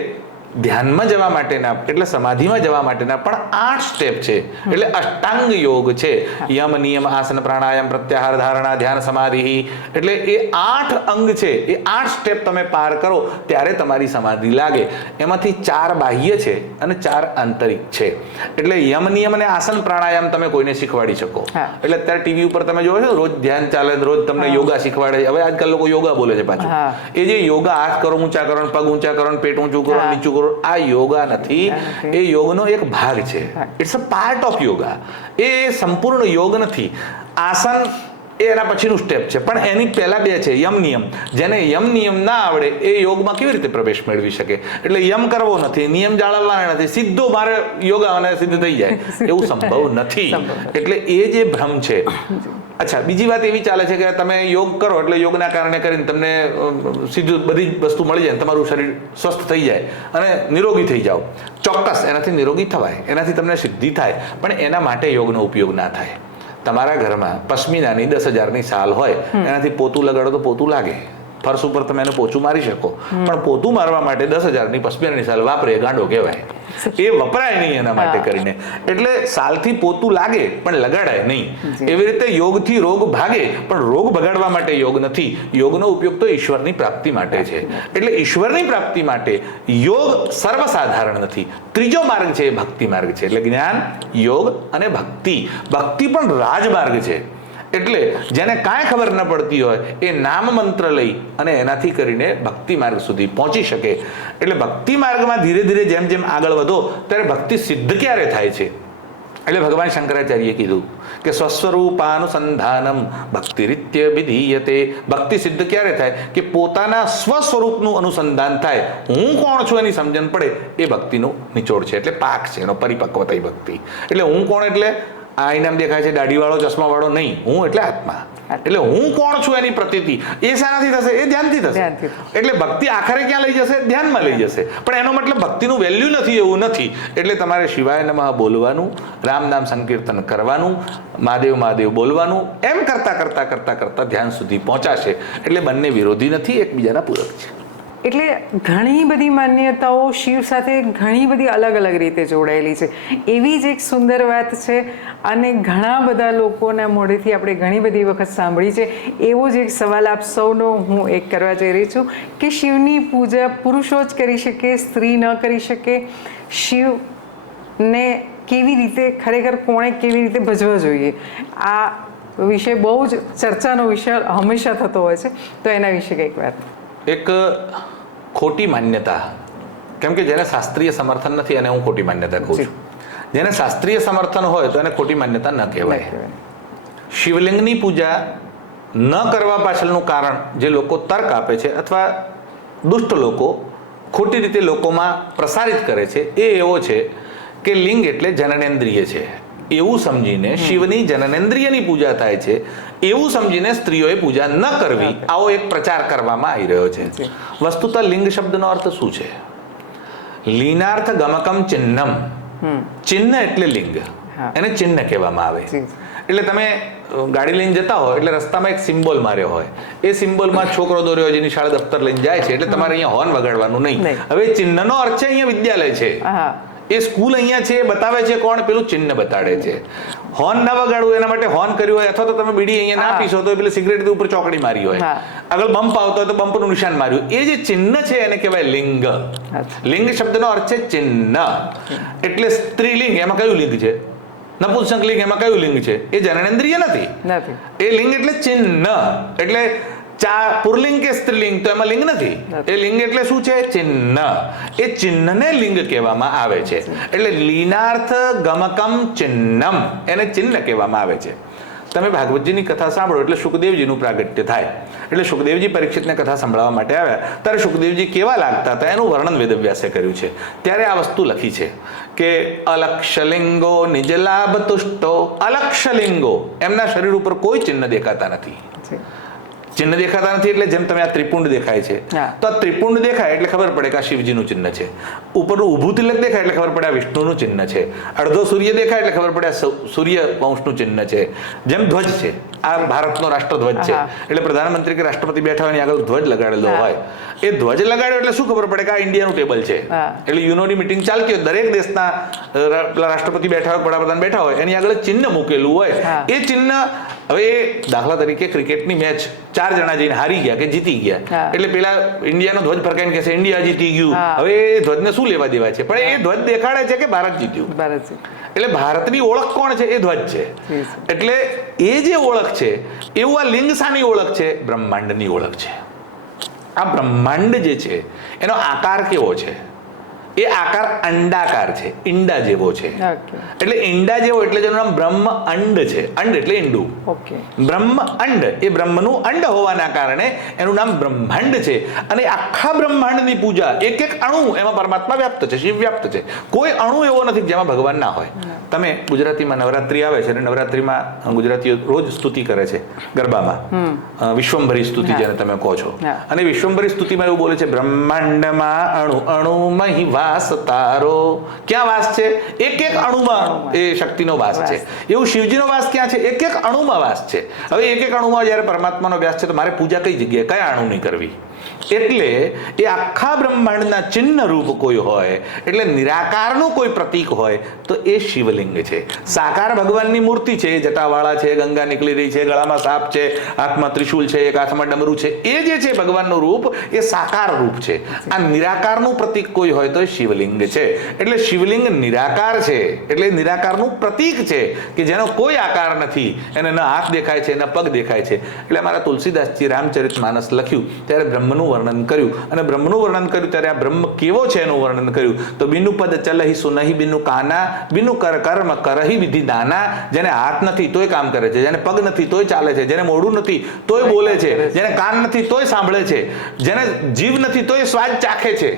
ધ્યાનમાં જવા માટેના, એટલે સમાધિમાં જવા માટેના પણ 8 સ્ટેપ છે. એટલે અષ્ટાંગ યોગ છે. યમ, નિયમ, આસન, પ્રાણાયામ, પ્રત્યાહાર, ધારણા, ધ્યાન, સમાધિ. એટલે એ 8 અંગ છે. એ 8 સ્ટેપ તમે પાર કરો ત્યારે તમારી સમાધિ લાગે. એમાંથી 4 બાહ્ય છે અને 4 આંતરિક છે. એટલે યમ, નિયમ અને આસન, પ્રાણાયામ તમે કોઈને શીખવાડી શકો. એટલે અત્યારે ટીવી ઉપર તમે જોવો છો રોજ ધ્યાન ચાલે, રોજ તમને યોગા શીખવાડે. હવે આજકાલ લોકો યોગા બોલે છે પાછું. એ જે યોગા, હાથ કરો ઊંચા કરો, પગ ઊંચા કરો, પેટ ઊંચું કરો, નીચું કરો, આ યોગા નથી. એ યોગનો એક ભાગ છે. It's a part of yoga. એ સંપૂર્ણ યોગ નથી. આસન એ એના પછીનું સ્ટેપ છે, પણ એની પહેલા 2 છે, યમ, નિયમ. જેને યમ નિયમ ના આવડે એ યોગમાં કેવી રીતે પ્રવેશ મેળવી શકે? એટલે યમ કરવો નથી, નિયમ જાળવવાના નથી, સીધો મારે યોગા અને સિદ્ધ થઈ જાય એવું સંભવ નથી. એટલે એ જે ભ્રમ છે. અચ્છા, બીજી વાત એવી ચાલે છે કે તમે યોગ કરો એટલે યોગના કારણે કરીને તમને સીધું બધી વસ્તુ મળી જાય, તમારું શરીર સ્વસ્થ થઈ જાય અને નિરોગી થઈ જાઓ. ચોક્કસ એનાથી નિરોગી થવાય, એનાથી તમને સિદ્ધિ થાય, પણ એના માટે યોગનો ઉપયોગ ના થાય. તમારા ઘરમાં પશ્મિનાની 10,000ની સાલ હોય, એનાથી પોતું લગાડો તો પોતું લાગે, ફર્શ ઉપર તમે એને પોચું મારી શકો, પણ પોતું મારવા માટે 10,000ની પશ્મિનાની સાલ વાપરે એ ગાંડો કહેવાય, એ વપરાય નહીં એના માટે કરીને. એટલે સાલથી પોતું લાગે પણ લગાડાય નહીં. એવી રીતે યોગથી રોગ ભાગે, પણ રોગ ભગાડવા માટે યોગ નથી. યોગનો ઉપયોગ તો ઈશ્વરની પ્રાપ્તિ માટે છે. એટલે ઈશ્વરની પ્રાપ્તિ માટે યોગ સર્વસાધારણ નથી. ત્રીજો માર્ગ છે એ ભક્તિ માર્ગ છે. એટલે જ્ઞાન, યોગ અને ભક્તિ. ભક્તિ પણ રાજમાર્ગ છે. એટલે જેને કાંઈ ખબર ન પડતી હોય એ નામ મંત્ર લઈ અને એનાથી કરીને ભક્તિ માર્ગ સુધી પહોંચી શકે. એટલે ભક્તિ માર્ગમાં ધીરે ધીરે જેમ જેમ આગળ વધો ત્યારે ભક્તિ સિદ્ધ ક્યારે થાય છે? એટલે ભગવાન શંકરાચાર્યએ કીધું કે સ્વસ્વરૂપાનુસંધાનમ ભક્તિરીત્ય વિધીયતે. ભક્તિ સિદ્ધ ક્યારે થાય? કે પોતાના સ્વસ્વરૂપનું અનુસંધાન થાય, હું કોણ છું એની સમજણ પડે, એ ભક્તિનો નિચોડ છે. એટલે પાક છે એનો, પરિપક્વ થઈ ભક્તિ. એટલે હું કોણ એટલે આ ઇનામ દેખાય છે દાઢીવાળો ચશ્માવાળો નહીં, હું એટલે આત્મા. એટલે હું કોણ છું એની પ્રતીતિ એ શાનાથી થશે? એ ધ્યાનથી થશે. એટલે ભક્તિ આખરે ક્યાં લઈ જશે? ધ્યાનમાં લઈ જશે. પણ એનો મતલબ ભક્તિનું વેલ્યુ નથી એવું નથી. એટલે તમારે શિવાય નમઃ બોલવાનું, રામ નામ સંકીર્તન કરવાનું, મહાદેવ મહાદેવ બોલવાનું, એમ કરતા કરતા કરતા કરતા ધ્યાન સુધી પહોંચાશે. એટલે બંને વિરોધી નથી, એકબીજાના પૂરક છે. એટલે ઘણી બધી માન્યતાઓ શિવ સાથે ઘણી બધી અલગ અલગ રીતે જોડાયેલી છે. એવી જ એક સુંદર વાત છે અને ઘણા બધા લોકોના મોઢેથી આપણે ઘણી બધી વખત સાંભળી છે. એવો જ એક સવાલ આપ સૌનો હું એક કરવા જઈ રહી છું કે શિવની પૂજા પુરુષો જ કરી શકે, સ્ત્રી ન કરી શકે? શિવને કેવી રીતે ખરેખર કોણે કેવી રીતે ભજવા જોઈએ? આ વિષય બહુ જ ચર્ચાનો વિષય હંમેશા થતો હોય છે, તો એના વિશે કંઈક વાત. એક ખોટી માન્યતા, કેમ કે જેને શાસ્ત્રીય સમર્થન નથી એને હું ખોટી માન્યતા કહું છું. જેને શાસ્ત્રીય સમર્થન હોય તો એને ખોટી માન્યતા ન કહેવાય. શિવલિંગની પૂજા ન કરવા પાછળનું કારણ જે લોકો તર્ક આપે છે અથવા દુષ્ટ લોકો ખોટી રીતે લોકોમાં પ્રસારિત કરે છે એ એવો છે કે લિંગ એટલે જનનેન્દ્રિય છે એવું સમજીને શિવની જનનેન્દ્રિયની પૂજા થાય છે એવું સમજીને સ્ત્રીઓએ પૂજા ન કરવી, આવો એક પ્રચાર કરવામાં આવી રહ્યો છે. વસ્તુતઃ લિંગ શબ્દનો અર્થ શું છે? લીનાર્થ ગમકમ ચિહ્નમ. ચિહ્ન એટલે લિંગ, એને ચિહ્ન કહેવામાં આવે. એટલે તમે ગાડી લઈને જતા હોય એટલે રસ્તામાં એક સિમ્બોલ માર્યો હોય, એ સિમ્બોલમાં છોકરો દોર્યો જેની શાળા દફતર લઈને જાય છે, એટલે તમારે અહીંયા હોર્ન વગાડવાનું નહીં. હવે ચિહ્નનો અર્થ છે અહીંયા વિદ્યાલય છે, એ સ્કૂલ અહીંયા છે, બતાવે છે કોણ? પેલું ચિહ્ન બતાડે છે. હોર્ન ના વગાડવું એના માટે હોર્ન કર્યું હોય, અથવા તો તમે બીડી અહીંયા ના પીશો તો પેલી સિગરેટ ઉપર ચોકડી મારી હોય, આગળ બમ્પ આવતો હોય તો બમ્પનું નિશાન માર્યું, એ જે ચિહ્ન છે એને કહેવાય લિંગ. લિંગ શબ્દનો અર્થ છે ચિહ્ન. એટલે સ્ત્રીલિંગ એમાં કયું લિંગ છે? નપુંસક લિંગ એમાં કયું લિંગ છે? એ જનનેન્દ્રિય નથી. એ લિંગ એટલે ચિહ્ન. એટલે પુરલિંગ કે સ્ત્રીલિંગ તો એમાં લિંગ નથી. એ લિંગ એટલે શું છે? ચિહ્ન. એ ચિહ્નને લિંગ કહેવામાં આવે છે. એટલે લીનાર્થ ગમકમ ચિહ્નમ, એને ચિહ્ન કહેવામાં આવે છે. તમે ભાગવતજીની કથા સાંભળો એટલે સુખદેવજીનું પ્રાગટ્ય થાય. એટલે સુખદેવજી પરીક્ષિતને કથા સંભળાવવા માટે આવ્યા ત્યારે સુખદેવજી કેવા લાગતા હતા એનું વર્ણન વેદવ્યાસે કર્યું છે. ત્યારે આ વસ્તુ લખી છે કે અલક્ષલિંગો નિજલાભ તુષ્ટો. અલક્ષલિંગો, એમના શરીર ઉપર કોઈ ચિહ્ન દેખાતા નથી. ચિહ્ન દેખાતા નથી એટલે જેમ તમે આ ત્રિપુંડ દેખાય છે, તો આ ત્રિપુંડ દેખાય એટલે ખબર પડે કે આ શિવજીનું ચિહ્ન છે. ઉપરનું ઊભું તિલક દેખાય એટલે ખબર પડે આ વિષ્ણુનું ચિહ્ન છે. અડધો સૂર્ય દેખાય એટલે ખબર પડે આ સૂર્ય વંશનું ચિહ્ન છે. જેમ ધ્વજ છે, આ ભારતનો રાષ્ટ્રધ્વજ છે, એટલે પ્રધાનમંત્રી કે રાષ્ટ્રપતિ બેઠા હોય આગળ ધ્વજ લગાડેલો હોય, એ ધ્વજ લગાડ્યો એટલે શું ખબર પડે કે આ ઇન્ડિયાનું ટેબલ છે. એટલે યુનોની મિટિંગ ચાલતી હોય, દરેક દેશના રાષ્ટ્રપતિ બેઠા હોય, વડાપ્રધાન બેઠા હોય, એની આગળ ચિહ્ન મૂકેલું હોય. એ ચિહ્ન હવે દાખલા તરીકે ક્રિકેટની મેચ 4 જણા જઈને હારી ગયા કે જીતી ગયા, એટલે પેલા ઇન્ડિયાનો ધ્વજ ફરકાઈને કહે છે ઇન્ડિયા જીતી ગયું. હવે એ ધ્વજને શું લેવા દેવા છે? પણ એ ધ્વજ દેખાડે છે કે ભારત જીત્યું. એટલે ભારતની ઓળખ કોણ છે? એ ધ્વજ છે. એટલે એ જે ઓળખ છે એવું આ લિંગ શાની ઓળખ છે? બ્રહ્માંડની ઓળખ છે. આ બ્રહ્માંડ જે છે એનો આકાર કેવો છે? એ આકાર અંડાકાર છે, ઈંડા જેવો છે. એટલે ઈંડા જેવો એટલે જેનું નામ બ્રહ્મ અંડ છે. અંડ એટલે ઈંડું. બ્રહ્મ અંડ, એ બ્રહ્મનું અંડ હોવાના કારણે એનું નામ બ્રહ્માંડ છે. અને આખા બ્રહ્માંડની પૂજા, એક એક અણુ એમાં પરમાત્મા વ્યાપ્ત છે, શિવ વ્યાપ્ત છે. કોઈ અણુ એવો નથી જેમાં ભગવાન ના હોય. તમે ગુજરાતીમાં નવરાત્રી આવે છે અને નવરાત્રીમાં ગુજરાતીઓ રોજ સ્તુતિ કરે છે ગરબામાં, વિશ્વંભરી સ્તુતિ જેને તમે કહો છો. અને વિશ્વંભરી સ્તુતિમાં એવું બોલે છે બ્રહ્માંડમાં અણુ અણુ મહિવા વાસ તારો. ક્યાં વાસ છે? એક એક અણુમાં એ શક્તિનો વાસ છે. એવું શિવજીનો વાસ ક્યાં છે? એક એક અણુમાં વાસ છે. હવે એક એક અણુમાં જ્યારે પરમાત્માનો વ્યાસ છે તો મારે પૂજા કઈ જગ્યાએ, કયા અણુની કરવી? એટલે એ આખા બ્રહ્માંડના ચિહ્ન રૂપ કોઈ હોય, એટલે નિરાકારનું કોઈ પ્રતીક હોય તો એ શિવલિંગ છે. સાકાર ભગવાનની મૂર્તિ છે, જટાવાળા છે, ગંગા નીકળી રહી છે, ગળામાં સાપ છે, હાથમાં ત્રિશૂલ છે, એક હાથમાં ડમરું છે, એ જે છે ભગવાનનું રૂપ એ સાકાર રૂપ છે. આ નિરાકારનું પ્રતીક કોઈ હોય તો એ શિવલિંગ છે. એટલે શિવલિંગ નિરાકાર છે, એટલે નિરાકારનું પ્રતીક છે કે જેનો કોઈ આકાર નથી, એને ન હાથ દેખાય છે, ન પગ દેખાય છે. એટલે અમારા તુલસીદાસજી રામચરિતમાનસ લખ્યું ત્યારે બ્રહ્મનું વર્ણન કર્યું, અને બ્રહ્મનું વર્ણન કર્યું ત્યારે આ બ્રહ્મ કેવો છે એનું વર્ણન કર્યું. તો બિનુ પદ ચલહી સુનહી બિનુ કાના, બિનુ કર કર્મ કરહી વિધિ દાના. જેને હાથ નથી તોય કામ કરે છે, જેને પગ નથી તોય ચાલે છે, જેને મોઢું નથી તોય બોલે છે, જેને કાન નથી તોય સાંભળે છે, જેને જીભ નથી તોય સ્વાદ ચાખે છે.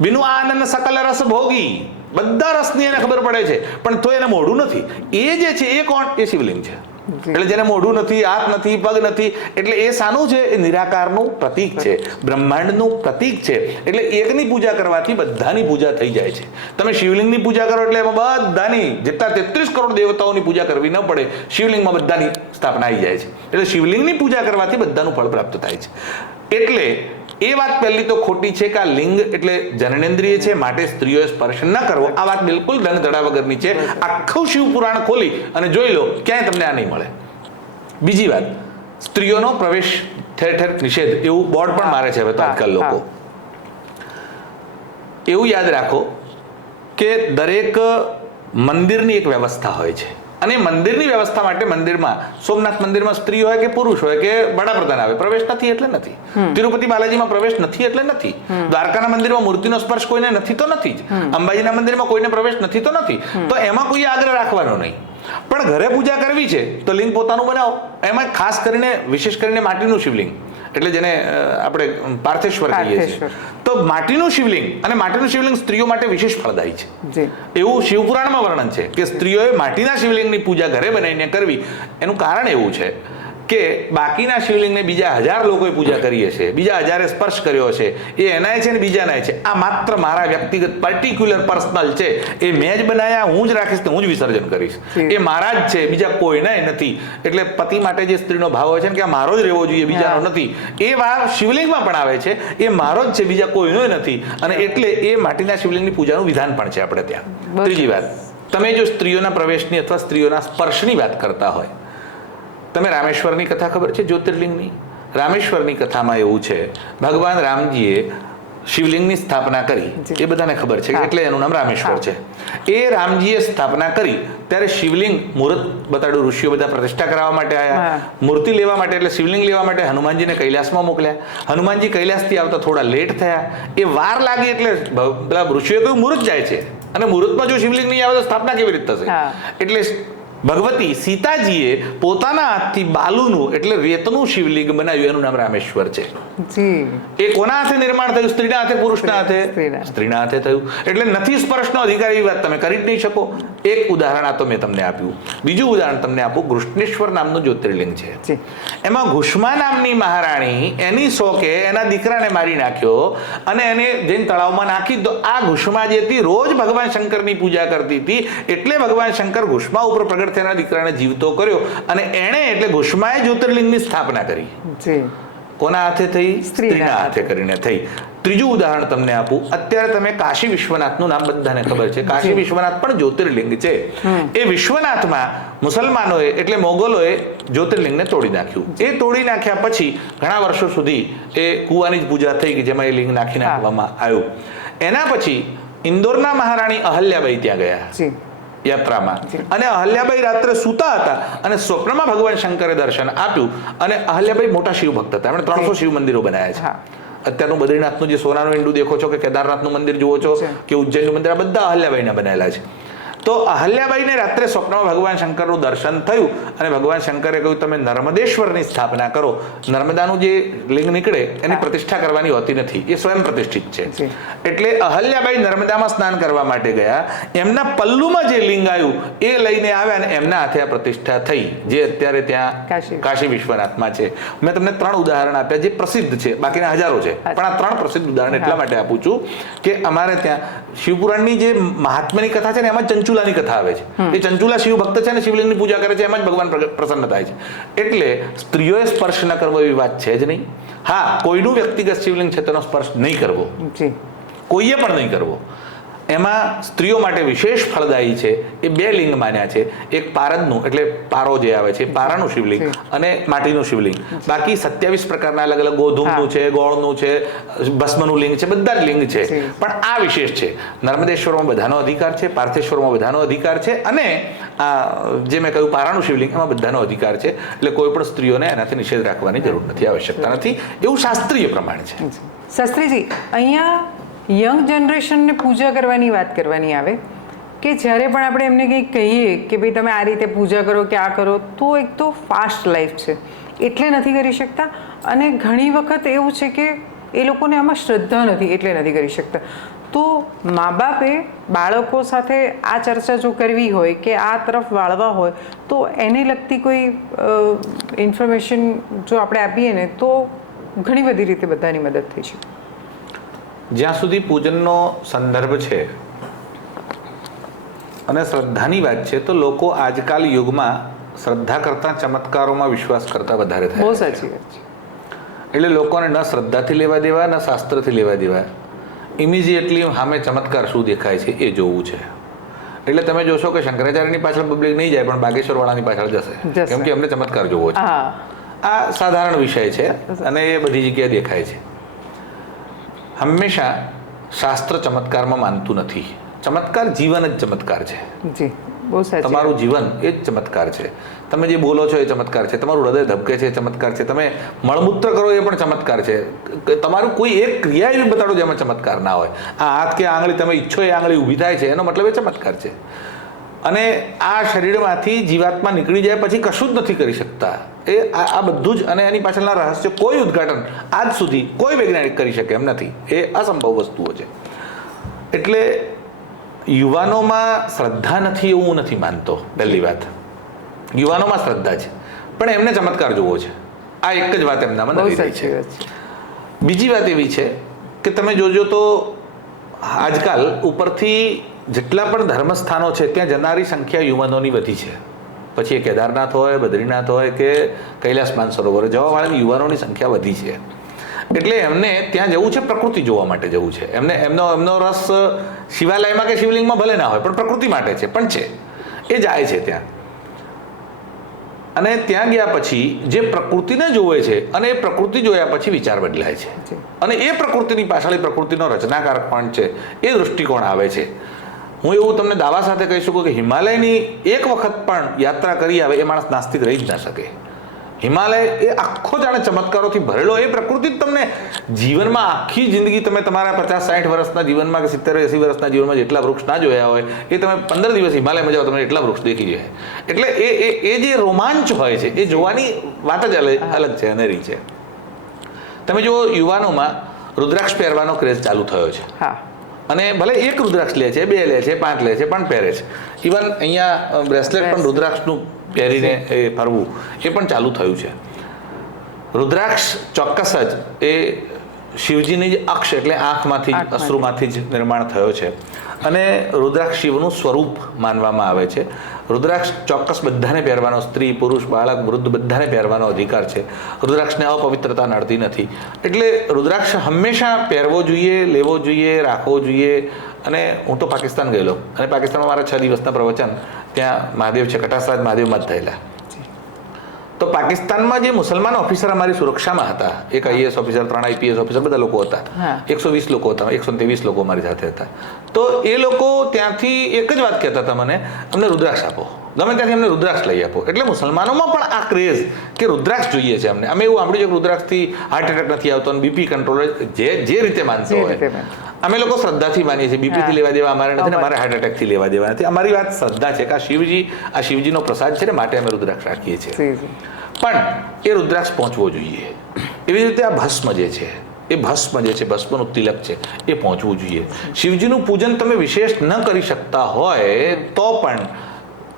બિનુ આનંદ સકલ રસ ભોગી, બધા રસની એને ખબર પડે છે, પણ તો એને મોઢું નથી. એ જે છે એ કોણ? એ શિવલિંગ છે. એટલે જેને મોઢું નથી, હાથ નથી, પગ નથી, એટલે એ શાનું છે? એ નિરાકારનું પ્રતીક છે, બ્રહ્માંડનું પ્રતીક છે. એટલે એકની પૂજા કરવાથી બધાની પૂજા થઈ જાય છે. તમે શિવલિંગની પૂજા કરો એટલે એમાં બધાની, જેટલા 33 કરોડ દેવતાઓની પૂજા કરવી ન પડે, શિવલિંગમાં બધાની સ્થાપના આવી જાય છે. એટલે શિવલિંગની પૂજા કરવાથી બધાનું ફળ પ્રાપ્ત થાય છે. એટલે એ વાત પહેલી તો ખોટી છે કે આ લિંગ એટલે જનનેન્દ્રિય છે, માટે સ્ત્રીઓએ સ્પર્શ ન કરવો. આ વાત બિલકુલ ધડા વગરની છે. આખું શિવ પુરાણ ખોલી અને જોઈ લો, ક્યાંય તમને આ નહીં મળે. બીજી વાત, સ્ત્રીઓનો પ્રવેશ ઠેર ઠેર નિષેધ એવું બોર્ડ પણ મારે છે હવે તો આજકાલ લોકો. એવું યાદ રાખો કે દરેક મંદિરની એક વ્યવસ્થા હોય છે, અને મંદિરની વ્યવસ્થા માટે મંદિરમાં, સોમનાથ મંદિરમાં સ્ત્રી હોય કે પુરુષ હોય કે વડાપ્રધાન આવે, પ્રવેશ નથી એટલે નથી. તિરુપતિ બાલાજીમાં પ્રવેશ નથી એટલે નથી. દ્વારકાના મંદિરમાં મૂર્તિનો સ્પર્શ કોઈને નથી તો નથી જ. અંબાજીના મંદિરમાં કોઈને પ્રવેશ નથી તો નથી. તો એમાં કોઈ આગ્રહ રાખવાનો નહીં. પણ ઘરે પૂજા કરવી છે તો લિંગ પોતાનું બનાવો. એમાં ખાસ કરીને, વિશેષ કરીને માટીનું શિવલિંગ, એટલે જેને આપણે પાર્થેશ્વર કહીએ છીએ, તો માટીનું શિવલિંગ, અને માટીનું શિવલિંગ સ્ત્રીઓ માટે વિશેષ ફળદાયી છે. એવું શિવપુરાણમાં વર્ણન છે કે સ્ત્રીઓએ માટીના શિવલિંગની પૂજા ઘરે બનાવીને કરવી. એનું કારણ એવું છે કે બાકીના શિવલિંગને બીજા 1000 લોકોએ પૂજા કરી હશે, બીજા 1000એ સ્પર્શ કર્યો હશે, એ એનાય છે ને બીજાનાય છે. આ માત્ર મારા વ્યક્તિગત પર્ટિક્યુલર પર્સનલ છે. એ મેં જ બનાવ્યા, હું જ રાખીશ ને હું જ વિસર્જન કરીશ. એ મારા જ છે, બીજા કોઈનાય નથી. એટલે પતિ માટે જે સ્ત્રીનો ભાવ હોય છે ને કે આ મારો જ રહેવો જોઈએ, બીજાનો નથી, એ ભાવ શિવલિંગમાં પણ આવે છે. એ મારો જ છે, બીજા કોઈનો નથી. અને એટલે એ માટીના શિવલિંગની પૂજાનું વિધાન પણ છે આપણે ત્યાં. ત્રીજી વાત, તમે જો સ્ત્રીઓના પ્રવેશની અથવા સ્ત્રીઓના સ્પર્શની વાત કરતા હોય, તમે રામેશ્વરની કથા ખબર છે? જ્યોતિર્લિંગની રામેશ્વરની કથામાં એવું છે, ભગવાન રામજીએ શિવલિંગની સ્થાપના કરી, એ બધાને ખબર છે, એટલે એનું નામ રામેશ્વર છે. એ રામજીએ સ્થાપના કરી ત્યારે શિવલિંગ મુહૂર્ત બતાડ્યું, ઋષિઓ બધા પ્રતિષ્ઠા કરાવવા માટે આવ્યા, મૂર્તિ લેવા માટે, એટલે શિવલિંગ લેવા માટે હનુમાનજીને કૈલાસમાં મોકલ્યા. હનુમાનજી કૈલાસથી આવતા થોડા લેટ થયા. એ વાર લાગી એટલે પેલા ઋષિઓએ કહ્યું મુહૂર્ત જાય છે, અને મુહૂર્તમાં જો શિવલિંગ નહીં આવે તો સ્થાપના કેવી રીતે થશે? એટલે ભગવતી સીતાજીએ પોતાના હાથથી બાલુનું એટલે રેતનું શિવલિંગ બનાવ્યું, એનું નામ રામેશ્વર છે. એ કોના હાથે નિર્માણ થયું? સ્ત્રીના હાથે, પુરુષના હાથે? સ્ત્રીના હાથે થયું. એટલે નથી સ્પર્શનો અધિકાર, એવી વાત તમે કરી જ નહીં શકો. એક ઉદાહરણ આ તો મેં તમને આપ્યું. બીજું ઉદાહરણ તમને આપું. ઘૃષ્ણેશ્વર નામનું જ્યોતિર્લિંગ છે. એમાં ઘુષ્મા નામની મહારાણી એની શોકે એના દીકરાને મારી નાખ્યો અને એને જઈને તળાવમાં નાખી. તો આ ઘુષ્મા જે હતી રોજ ભગવાન શંકરની પૂજા કરતી હતી, એટલે ભગવાન શંકર ઘુષ્મા ઉપર પ્રગટ થયેલા દીકરાને જીવતો કર્યો, અને એણે એટલે ઘુષ્માએ જ્યોતિર્લિંગની સ્થાપના કરી. કોના હાથે થઈ? સ્ત્રીના હાથે કરીને થઈ. ત્રીજું ઉદાહરણ તમને આપું. અત્યારે તમે કાશી વિશ્વનાથનું નામ બધાને ખબર છે. કાશી વિશ્વનાથ પણ જ્યોતિર્લિંગ છે. એ વિશ્વનાથમાં મુસલમાનોએ એટલે મોગલોએ જ્યોતિર્લિંગને તોડી નાખ્યું. એ તોડી નાખ્યા પછી ઘણા વર્ષો સુધી એ કુવાની જ પૂજા થઈ કે જેમાં એ લિંગ નાખી નાખવામાં આવ્યું. એના પછી ઇન્દોરના મહારાણી અહલ્યાબાઈ ત્યાં ગયા યાત્રામાં, અને અહલ્યાબાઈ રાત્રે સૂતા હતા અને સ્વપ્નમાં ભગવાન શંકરે દર્શન આપ્યું. અને અહલ્યાબાઈ મોટા શિવ ભક્ત હતા. એમણે 300 શિવ મંદિરો બનાવ્યા છે. અત્યારનું બદ્રીનાથનું જે સોનાનું ઈંડું દેખો છો, કે કેદારનાથનું મંદિર જુઓ છો, કે ઉજ્જૈનનું મંદિર, આ બધા અહલ્યાબાઈના બનાવેલા છે. તો અહલ્યાબાઈને રાત્રે સ્વપ્નમાં ભગવાન શંકરનું દર્શન થયું અને ભગવાન શંકરે કહ્યું તમે નર્મદેશ્વરની સ્થાપના કરો. નર્મદાનું જે લિંગ નીકળે એની પ્રતિષ્ઠા કરવાની હોતી નથી, એ સ્વયં પ્રતિષ્ઠિત છે. એટલે અહલ્યાબાઈ નર્મદામાં સ્નાન કરવા માટે ગયા, એમના પલ્લુમાં જે લિંગ આવ્યું એ લઈને આવ્યા અને એમના હાથે આ પ્રતિષ્ઠા થઈ, જે અત્યારે ત્યાં કાશી વિશ્વનાથમાં છે. મેં તમને 3 ઉદાહરણ આપ્યા જે પ્રસિદ્ધ છે, બાકીના હજારો છે, પણ આ 3 પ્રસિદ્ધ ઉદાહરણ એટલા માટે આપું છું કે અમારે ત્યાં શિવપુરાણની જે મહાત્મ્યની કથા છે ને એમાં ચંચુલાની કથા આવે છે. એ ચંચુલા શિવ ભક્ત છે ને શિવલિંગની પૂજા કરે છે, એમાં જ ભગવાન પ્રસન્ન થાય છે. એટલે સ્ત્રીઓએ સ્પર્શ ન કરવો એવી વાત છે જ નહીં. હા, કોઈનું વ્યક્તિગત શિવલિંગ છે તેનો સ્પર્શ નહીં કરવો, કોઈએ પણ નહીં કરવો. એમાં સ્ત્રીઓ માટે વિશેષ ફળદાયી છે એ 2 લિંગ માન્યા છે. એક પારદનું એટલે પારો જે આવે છે પારાનું શિવલિંગ અને માટીનું શિવલિંગ. બાકી 27 પ્રકારના અલગ અલગ ગોધૂમનું છે, ગોળનું છે, ભસ્મનું લિંગ છે, બધા જ લિંગ છે. પણ આ વિશેષ છે. નર્મદેશ્વરમાં બધાનો અધિકાર છે, પાર્થેશ્વરમાં બધાનો અધિકાર છે, અને આ જે મેં કહ્યું પારાનું શિવલિંગ એમાં બધાનો અધિકાર છે. એટલે કોઈ પણ સ્ત્રીઓને એનાથી નિષેધ રાખવાની જરૂર નથી, આવશ્યકતા નથી, એવું શાસ્ત્રીય પ્રમાણ છે. શાસ્ત્રીજી, અહીંયા યંગ જનરેશનને પૂજા કરવાની વાત કરવાની આવે કે જ્યારે પણ આપણે એમને કંઈક કહીએ કે ભાઈ તમે આ રીતે પૂજા કરો કે આ કરો, તો એક તો ફાસ્ટ લાઈફ છે એટલે નથી કરી શકતા, અને ઘણી વખત એવું છે કે એ લોકોને આમાં શ્રદ્ધા નથી એટલે નથી કરી શકતા. તો મા બાપે બાળકો સાથે આ ચર્ચા જો કરવી હોય કે આ તરફ વાળવા હોય તો એને લગતી કોઈ ઇન્ફોર્મેશન જો આપણે આપીએ ને તો ઘણી બધી રીતે બધાની મદદ થઈ શકે. જ્યાં સુધી પૂજનનો સંદર્ભ છે અને શ્રદ્ધાની વાત છે તો લોકો આજકાલ યુગમાં શ્રદ્ધા કરતા ચમત્કારોમાં વિશ્વાસ કરતા વધારે થાય. બહુ સાચી વાત છે. એટલે લોકોને ન શ્રદ્ધાથી લેવા દેવા ન શાસ્ત્રથી લેવા દેવા, ઇમિડિયેટલી સામે ચમત્કાર શું દેખાય છે એ જોવું છે. એટલે તમે જોશો કે શંકરાચાર્યની પાછળ પબ્લિક નહીં જાય પણ બાગેશ્વર વાળાની પાછળ જશે, કેમ કે અમને ચમત્કાર જોવો છે. આ સાધારણ વિષય છે અને એ બધી જગ્યાએ દેખાય છે. હંમેશા શાસ્ત્ર ચમત્કારમાં માનતું નથી. ચમત્કાર જીવન જ ચમત્કાર છે. જી, બહુ સાચી. તમારું જીવન એ જ ચમત્કાર છે. તમે જે બોલો છો એ ચમત્કાર છે, તમારું હૃદય ધબકે છે એ ચમત્કાર છે, તમે મળમૂત્ર કરો એ પણ ચમત્કાર છે. તમારું કોઈ એક ક્રિયા એવી બતાડો જેમાં ચમત્કાર ના હોય. આ હાથ કે આંગળી તમે ઈચ્છો એ આંગળી ઊભી થાય છે એનો મતલબ એ ચમત્કાર છે. અને આ શરીરમાંથી જીવાત્મા નીકળી જાય પછી કશું જ નથી કરી શકતા. એ આ બધું જ, અને એની પાછળના રહસ્ય કોઈ ઉદ્ઘાટન આજ સુધી કોઈ વૈજ્ઞાનિક કરી શકે એમ નથી. એ અસંભવ વસ્તુઓ છે. એટલે યુવાનોમાં શ્રદ્ધા નથી એવું હું નથી માનતો. પહેલી વાત, યુવાનોમાં શ્રદ્ધા છે પણ એમને ચમત્કાર જોવો છે. આ એક જ વાત એમનામાં નડી રહી છે. બીજી વાત એવી છે કે તમે જોજો તો આજકાલ ઉપરથી જેટલા પણ ધર્મસ્થાનો છે ત્યાં જનારી સંખ્યા યુવાનોની વધી છે. પછી એ કેદારનાથ હોય, બદ્રીનાથ હોય કે કૈલાસ માનસરોવર જવાવાળા યુવાનોની સંખ્યા વધી છે. એટલે એમને ત્યાં જવું છે પ્રકૃતિ જોવા માટે જવું છે. એમનો રસ શિવાલયમાં કે શિવલિંગમાં ભલે ના હોય પણ પ્રકૃતિ માટે છે, પણ છે એ જાય છે ત્યાં. અને ત્યાં ગયા પછી જે પ્રકૃતિને જોવે છે અને એ પ્રકૃતિ જોયા પછી વિચાર બદલાય છે, અને એ પ્રકૃતિની પાછળ એ પ્રકૃતિનો રચનાકારક પણ છે, એ દૃષ્ટિકોણ આવે છે. હું એવું તમને દાવા સાથે કહી શકું કે હિમાલયની એક વખત પણ યાત્રા કરી આવે એ માણસ નાસ્તિક રહી જ ના શકે. હિમાલય એ આખો જાણે ચમત્કારોથી ભરેલો, એ પ્રકૃતિ જ તમને જીવનમાં આખી જિંદગી તમે તમારા 50-60 વર્ષના જીવનમાં કે 70-80 વર્ષના જીવનમાં જેટલા વૃક્ષ ના જોયા હોય એ તમે 15 દિવસ હિમાલયમાં જાઓ તમે એટલા વૃક્ષ દેખી જાય. એટલે એ જે રોમાંચ હોય છે એ જોવાની વાત જ અલગ છે, અનેરી છે. તમે જુઓ યુવાનોમાં રુદ્રાક્ષ પહેરવાનો ક્રેઝ ચાલુ થયો છે. અને ભલે એક રુદ્રાક્ષ લે છે, 2 લે છે, 5 લે છે, પણ પહેરે છે. ઇવન અહીંયા બ્રેસલેટ પણ રુદ્રાક્ષનું પહેરીને એ ફરવું એ પણ ચાલુ થયું છે. રુદ્રાક્ષ ચોક્કસ જ એ શિવજીની જ અક્ષ એટલે આંખમાંથી જ, અશ્રુમાંથી જ નિર્માણ થયો છે. અને રુદ્રાક્ષ શિવનું સ્વરૂપ માનવામાં આવે છે. રુદ્રાક્ષ ચોક્કસ બધાને પહેરવાનો, સ્ત્રી, પુરુષ, બાળક, વૃદ્ધ બધાને પહેરવાનો અધિકાર છે. રુદ્રાક્ષને અપવિત્રતા નડતી નથી. એટલે રુદ્રાક્ષ હંમેશા પહેરવો જોઈએ, લેવો જોઈએ, રાખવો જોઈએ. અને હું તો પાકિસ્તાન ગયેલો અને પાકિસ્તાનમાં મારા 6 દિવસના પ્રવચન ત્યાં મહાદેવ છે, કટાસરાજ મહાદેવમાં જ થયેલા. તો પાકિસ્તાનમાં જે મુસલમાન ઓફિસર અમારી સુરક્ષામાં હતા, એક IAS ઓફિસર, 3 IPS ઓફિસર, બધા લોકો હતા, 120 લોકો હતા, 123 લોકો અમારી સાથે હતા. તો એ લોકો ત્યાંથી એક જ વાત કહેતા હતા મને, અમને રુદ્રાક્ષ આપો, ગમે ત્યાંથી અમને રુદ્રાક્ષ લઈ આપો. એટલે મુસલમાનોમાં પણ આ ક્રેઝ કે રુદ્રાક્ષ જોઈએ છે અમને. અમે એવું સાંભળ્યું છે કે રુદ્રાક્ષથી હાર્ટ એટેક નથી આવતો અને BP કંટ્રોલ, જે રીતે માનતો હોય. અમે લોકો શ્રદ્ધાથી માનીએ છીએ, બીપીથી લેવા દેવા અમારે નથી, અમારે હાર્ટ એટેકથી લેવા દેવા નથી. અમારી વાત શ્રદ્ધા છે કે આ શિવજીનો પ્રસાદ છે ને, માટે અમે રુદ્રાક્ષ રાખીએ છીએ. પણ એ રુદ્રાક્ષ પહોંચવો જોઈએ. એવી રીતે આ ભસ્મ જે છે, એ ભસ્મ જે છે, ભસ્મનું તિલક છે, એ પહોંચવું જોઈએ. શિવજીનું પૂજન તમે વિશેષ ન કરી શકતા હોય તો પણ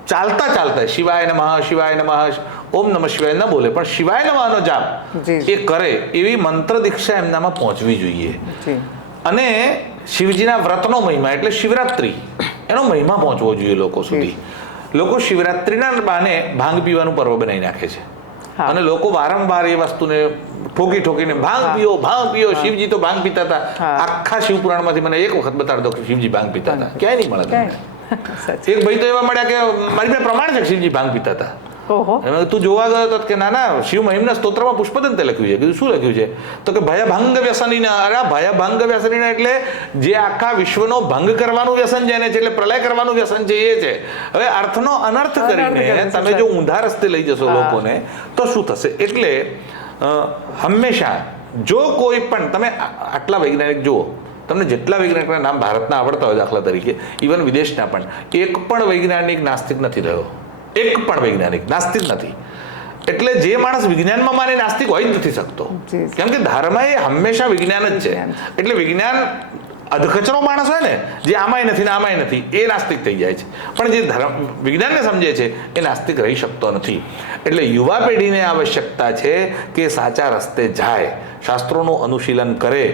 ચાલતા શિવાય નમઃ શિવાય નમઃ ઓમ નમઃ શિવાય ન બોલે પણ શિવાય નમઃનો જાપ એ કરે, એવી મંત્ર દીક્ષા એમનામાં પહોંચવી જોઈએ. અને શિવજીના વ્રતનો મહિમા એટલે શિવરાત્રી, એનો મહિમા પહોંચવો જોઈએ લોકો સુધી. લોકો શિવરાત્રીના બહાને ભાંગ પીવાનું પર્વ બનાવી નાખે છે અને લોકો વારંવાર એ વસ્તુને ઠોકીને ભાંગ પીઓ. શિવજી તો ભાંગ પીતા હતા. આખા શિવપુરાણમાંથી મને એક વખત બતાડ દો કે શિવજી ભાંગ પીતા હતા. ક્યાંય નહીં મળે તમને. એક ભાઈ તો એવા મળ્યા કે મારી પાસે પ્રમાણ છે શિવજી ભાંગ પીતા હતા. તું જોવા ગયો હતો કે ના શિવ મહિમના સ્તોત્રમાં પુષ્પદંતે લખ્યું છે. કીધું શું લખ્યું છે? તો કે ભયભંગ વ્યસનીના. અરે ભયભંગ વ્યસનીના એટલે જે આખા વિશ્વનો ભંગ કરવાનું વ્યસન જેને છે, એટલે પ્રલય કરવાનું વ્યસન છે, એ છે. હવે અર્થનો અનર્થ કરીને તમે જો ઊંધા રસ્તે લઈ જશો લોકોને તો શું થશે? એટલે હંમેશા જો કોઈ પણ તમે આટલા વૈજ્ઞાનિક જુઓ, તમને જેટલા વૈજ્ઞાનિકના નામ ભારતના આવડતા હોય દાખલા તરીકે, ઇવન વિદેશના પણ, એક પણ વૈજ્ઞાનિક નાસ્તિક નથી થયો. એક પણ વૈજ્ઞાનિક નાસ્તિક નથી. એટલે જે માણસ વિજ્ઞાનમાં માને નાસ્તિક હોય જ નથી શકતો, કેમ કે ધર્મ એ હંમેશા વિજ્ઞાન જ છે. એટલે વિજ્ઞાન અધકચરો માણસ હોય ને, જે આમાંય નથી ને આમાંય નથી, એ નાસ્તિક થઈ જાય છે. પણ જે વિજ્ઞાનને સમજે છે એ નાસ્તિક રહી શકતો નથી. એટલે યુવા પેઢીને આવશ્યકતા છે કે સાચા રસ્તે જાય, શાસ્ત્રોનું અનુશીલન કરે,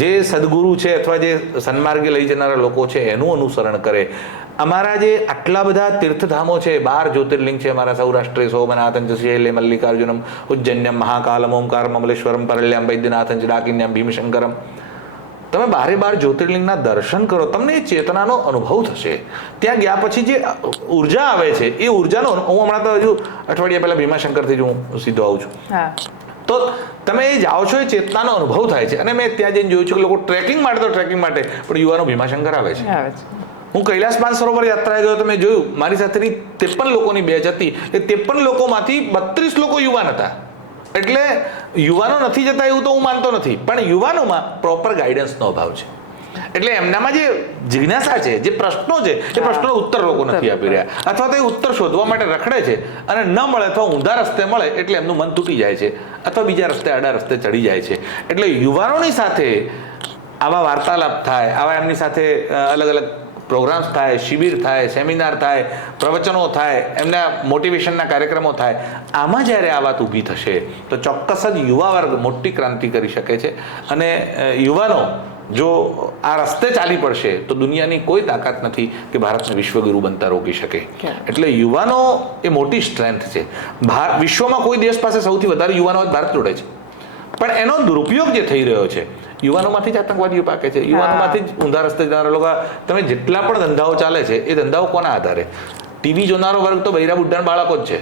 જે સદગુરુ છે અથવા જે સન્માર્ગે લઈ જનારા લોકો છે એનું અનુસરણ કરે. અમારા જે આટલા બધા તીર્થધામો છે, 12 જ્યોતિર્લિંગ છે અમારા સૌરાષ્ટ્રે, સોમનાથં શૈલે મલ્લિકાર્જુનમ ઉજ્જૈન્યમ મહાકાલમ ઓમકાર મમલેશ્વરમ પરલ્યામ વૈદ્યનાથં ડાકિન્યામ ભીમશંકરમ. તમે 12 જ્યોતિર્લિંગના દર્શન કરો, તમને એ ચેતનાનો અનુભવ થશે. ત્યાં ગયા પછી જે ઉર્જા આવે છે એ ઉર્જાનો, હું હમણાં તો હજુ અઠવાડિયા પહેલા ભીમાશંકરથી જ હું સીધો આવું છું, તો તમે એ જાઓ છો, એ ચેતનાનો અનુભવ થાય છે. અને મેં ત્યાં જઈને જોયું છું કે લોકો ટ્રેકિંગ માટે પણ યુવાનો ભીમાશંકર આવે છે. હું કૈલાસ માનસરોવર યાત્રાએ ગયો તો મેં જોયું, મારી સાથેની 53 લોકોની બેચ હતી. એ 53 લોકોમાંથી 32 લોકો યુવાન હતા. એટલે યુવાનો નથી જતા એવું તો હું માનતો નથી, પણ યુવાનોમાં પ્રોપર ગાઈડન્સનો અભાવ છે. એટલે એમનામાં જે જિજ્ઞાસા છે, જે પ્રશ્નો છે, એ પ્રશ્નોનો ઉત્તર લોકો નથી આપી રહ્યા, અથવા તો એ ઉત્તર શોધવા માટે રખડે છે અને ન મળે અથવા ઊંધા રસ્તે મળે એટલે એમનું મન તૂટી જાય છે અથવા બીજા રસ્તે આડા રસ્તે ચડી જાય છે. એટલે યુવાનોની સાથે આવા વાર્તાલાપ થાય, આવા એમની સાથે અલગ અલગ પ્રોગ્રામ્સ થાય, શિબિર થાય, સેમિનાર થાય, પ્રવચનો થાય, એમના મોટિવેશનના કાર્યક્રમો થાય, આમાં જ્યારે આ વાત ઊભી થશે તો ચોક્કસ જ યુવા વર્ગ મોટી ક્રાંતિ કરી શકે છે. અને યુવાનો જો આ રસ્તે ચાલી પડશે તો દુનિયાની કોઈ તાકાત નથી કે ભારતને વિશ્વગુરુ બનતા રોકી શકે. એટલે યુવાનો એ મોટી સ્ટ્રેન્થ છે. વિશ્વમાં કોઈ દેશ પાસે સૌથી વધારે યુવાનો ભારત જોડે છે, પણ એનો દુરુપયોગ જે થઈ રહ્યો છે, યુવાનોમાંથી જ આતંકવાદીઓ પાકે છે, યુવાનોમાંથી જ ઊંધા રસ્તે જનારા લોકો. તમે જેટલા પણ ધંધાઓ ચાલે છે એ ધંધાઓ કોના આધારે? ટીવી જોનારો વર્ગ તો બૈરા બુઢ્ઢા બાળકો જ છે.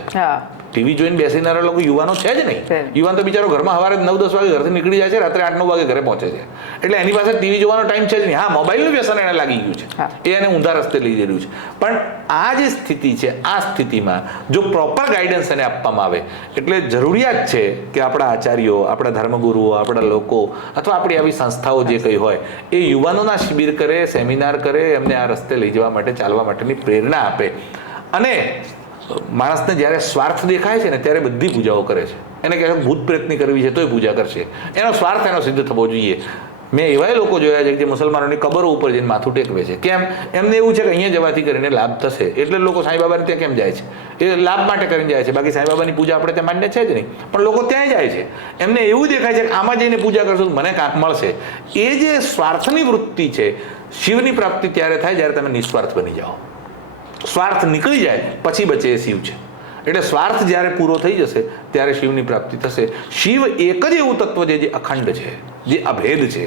ટીવી જોઈને બેસીનારા લોકો યુવાનો છે જ નહીં. યુવાન તો બિચારો ઘરમાં સવારે 9-10 વાગે ઘરથી નીકળી જાય છે, રાત્રે 8-9 વાગે ઘરે પહોંચે છે. એટલે એની પાસે ટીવી જોવાનો ટાઈમ છે જ નહીં. હા, મોબાઈલનું વ્યસન એને લાગી ગયું છે, એ એને ઊંધા રસ્તે લઈ જઈ રહ્યું છે. પણ આ જે સ્થિતિ છે, આ સ્થિતિમાં જો પ્રોપર ગાઈડન્સ એને આપવામાં આવે, એટલે જરૂરિયાત છે કે આપણા આચાર્યો, આપણા ધર્મગુરુઓ, આપણા લોકો અથવા આપણી આવી સંસ્થાઓ જે કંઈ હોય એ યુવાનોના શિબિર કરે, સેમિનાર કરે, એમને આ રસ્તે લઈ જવા માટે, ચાલવા માટેની પ્રેરણા આપે. અને માણસને જ્યારે સ્વાર્થ દેખાય છે ને ત્યારે બધી પૂજાઓ કરે છે. એને કહે ભૂત પ્રેતની કરવી છે તોય પૂજા કરશે. એનો સ્વાર્થ એનો સિદ્ધ થવો જોઈએ. મેં એવા લોકો જોયા છે કે જે મુસલમાનોની કબરો ઉપર જઈને માથું ટેકવે છે. કેમ? એમને એવું છે કે અહીંયા જવાથી કરીને લાભ થશે, એટલે લોકો સાંઈબાબાને ત્યાં કેમ જાય છે? એ લાભ માટે કરીને જાય છે. બાકી સાંઈબાબાની પૂજા આપણે ત્યાં માન્ય છે જ નહીં, પણ લોકો ત્યાં જાય છે. એમને એવું દેખાય છે કે આમાં જઈને પૂજા કરશો તો મને કાંક મળશે. એ જે સ્વાર્થની વૃત્તિ છે, શિવની પ્રાપ્તિ ત્યારે થાય જ્યારે તમે નિસ્વાર્થ બની જાઓ. સ્વાર્થ નીકળી જાય પછી બચે એ શિવ છે. એટલે સ્વાર્થ જ્યારે પૂરો થઈ જશે ત્યારે શિવની પ્રાપ્તિ થશે. શિવ એક જ એવું તત્વ છે જે અખંડ છે, જે અભેદ છે,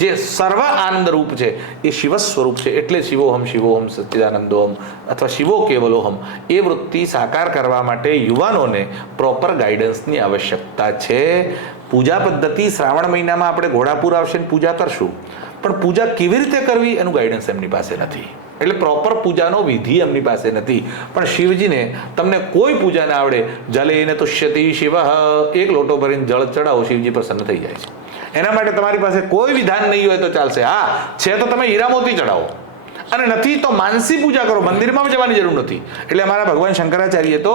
જે સર્વ આનંદ રૂપ છે. એ શિવ સ્વરૂપ છે. એટલે શિવોહમ સચ્ચિદાનંદોહમ અથવા શિવો કેવલોહમ. એ વૃત્તિ સાકાર કરવા માટે યુવાનોને પ્રોપર ગાઈડન્સની આવશ્યકતા છે. પૂજા પદ્ધતિ શ્રાવણ મહિનામાં આપણે ઘોડાપુર આવશે ને પૂજા કરશું, પણ પૂજા કેવી રીતે કરવી એનું ગાઈડન્સ એમની પાસે નથી. એટલે પ્રોપર પૂજાનો વિધિ એમની પાસે નથી. પણ શિવજીને તમને કોઈ પૂજા ના આવડે, જલેન તુષ્યતિ શિવ, એક લોટો ભરીને જળ ચડાવો, શિવજી પ્રસન્ન થઈ જાય છે. એના માટે તમારી પાસે કોઈ વિધાન નહીં હોય તો ચાલશે. હા છે તો તમે હીરા મોતી ચડાવો, અને નથી તો માનસી પૂજા કરો, મંદિરમાં જવાની જરૂર નથી. એટલે અમારા ભગવાન શંકરાચાર્યએ તો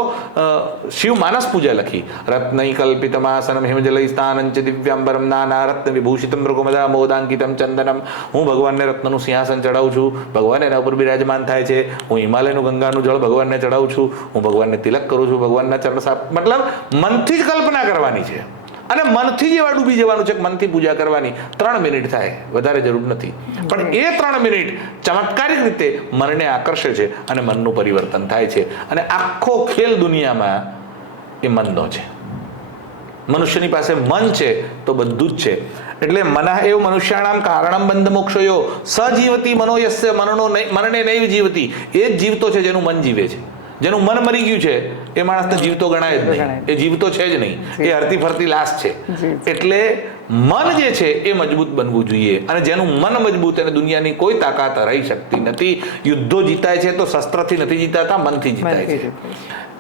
શિવ માનસ પૂજા લખી. રત્નૈ કલ્પિતમાસનમ હિમજલૈ સ્થાનં ચ દિવ્યાંબરમ નાના રત્ન વિભૂષિતમ મૃગમદા મોદાંકિતમ ચંદનમ. હું ભગવાનને રત્નનું સિંહાસન ચડાવું છું, ભગવાન એના ઉપર બિરાજમાન થાય છે. હું હિમાલયનું ગંગાનું જળ ભગવાનને ચડાવું છું, હું ભગવાનને તિલક કરું છું, ભગવાનના ચરણ સાફ. મતલબ મનથી જ કલ્પના કરવાની છે, અને મનથી જેવા ડૂબી જવાનું છે કે મનથી પૂજા કરવાની. 3 મિનિટ થાય, વધારે જરૂર નથી. પણ એ 3 મિનિટ ચમત્કારિક રીતે મનને આકર્ષે છે અને મનનું પરિવર્તન થાય છે. અને આખો ખેલ દુનિયામાં એ મનનો છે. મનુષ્યની પાસે મન છે તો બધું જ છે. એટલે મનઃ એવ મનુષ્યાણામ કારણમ બંધ મોક્ષયો સજીવતી મનો યસ્ય મનને નૈવ જીવતી. એ જ જીવતો છે જેનું મન જીવે છે. જેનું મન મરી ગયું છે એ માણસ તો જીવતો ગણાય જ નહીં, એ જીવતો છે જ નહીં, એ હરતી ફરતી લાશ છે. એટલે મન જે છે એ મજબૂત બનવું જોઈએ, અને જેનું મન મજબૂત એને દુનિયાની કોઈ તાકાત હરાઈ શકતી નથી. યુદ્ધો જીતાય છે તો શસ્ત્રથી નથી જીતાતા, મનથી જીતાય છે.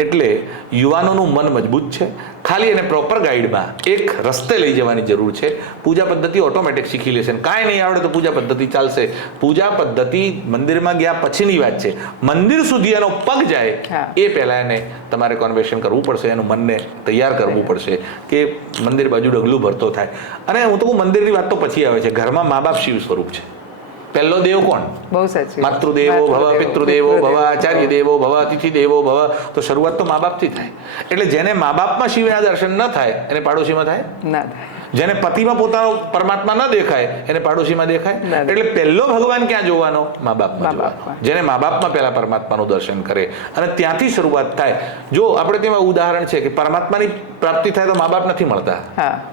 એટલે યુવાનોનું મન મજબૂત છે, ખાલી એને પ્રોપર ગાઈડમાં એક રસ્તે લઈ જવાની જરૂર છે. પૂજા પદ્ધતિ ઓટોમેટિક શીખી લેશે. કાંઈ નહીં આવડે તો પૂજા પદ્ધતિ ચાલશે. પૂજા પદ્ધતિ મંદિરમાં ગયા પછીની વાત છે. મંદિર સુધી એનો પગ જાય એ પહેલા એને તમારે કોન્વેશન કરવું પડશે, એનું મનને તૈયાર કરવું પડશે કે મંદિર બાજુ ડગલું ભરતો થાય. અને હું તો કહું મંદિરની વાત તો પછી આવે છે. ઘરમાં મા બાપ શિવ સ્વરૂપ છે. પહેલો દેવ કોણ? બહુ સાચી. માતૃદેવો ભવ, પિતૃદેવો ભવ, આચાર્ય દેવો ભવ, અતિથિ દેવો ભવ. તો શરૂઆત તો મા બાપથી થાય. એટલે જેને મા બાપમાં શિવના દર્શન ન થાય એને પાડોશીમાં થાય ના થાય. જેને પતિમાં પોતાનો પરમાત્મા ન દેખાય એને પાડોશીમાં દેખાય. એટલે પહેલો ભગવાન ક્યાં જોવાનો? મા બાપમાં જોવાનો. જેને મા બાપમાં પહેલા પરમાત્માનું દર્શન કરે અને ત્યાંથી શરૂઆત થાય. જો આપણે તેમાં ઉદાહરણ છે કે પરમાત્માની પ્રાપ્તિ થાય તો મા બાપ નથી મળતા,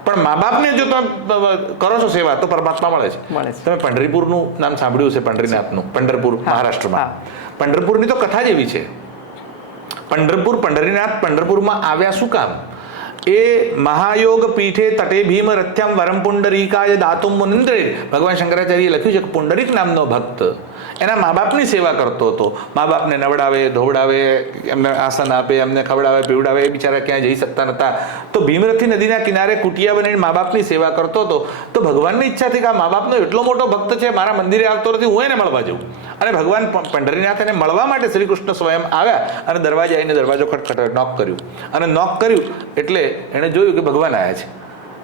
પણ મા બાપને જો તમે કરો છો સેવા તો પરમાત્મા મળે છે. તમે પંઢરીપુરનું નામ સાંભળ્યું છે? પંઢરીનાથનું, પંઢરપુર મહારાષ્ટ્રમાં. પંઢરપુરની તો કથા જ એવી છે. પંઢરપુર, પંઢરીનાથ પંઢરપુરમાં આવ્યા શું કામ? એ મહાયોગ પીઠે તટે ભીમ રથ્યમ વરમ પુંડરીકાય દાતુમ મુનિન્દ્રે. ભગવાન શંકરાચાર્યએ લખ્યું છે કે પુંડરીક નામનો ભક્ત એના મા બાપની સેવા કરતો હતો. મા બાપને નવડાવે, ધોવડાવે, એમને આસન આપે, એમને ખવડાવે, પીવડાવે. એ બિચારા ક્યાંય જઈ શકતા નતા. તો ભીમરથી નદીના કિનારે કુટિયા બનીને મા બાપની સેવા કરતો હતો. તો ભગવાનની ઈચ્છા થઈ કે આ મા બાપનો એટલો મોટો ભક્ત છે, મારા મંદિરે આવતો નથી, હું એને મળવા જાઉં. અને ભગવાન પંઢરીનાથ એને મળવા માટે શ્રી કૃષ્ણ સ્વયં આવ્યા અને દરવાજે આવીને દરવાજો ખટખટ નોક કર્યું. અને નોક કર્યું એટલે એણે જોયું કે ભગવાન આવ્યા છે.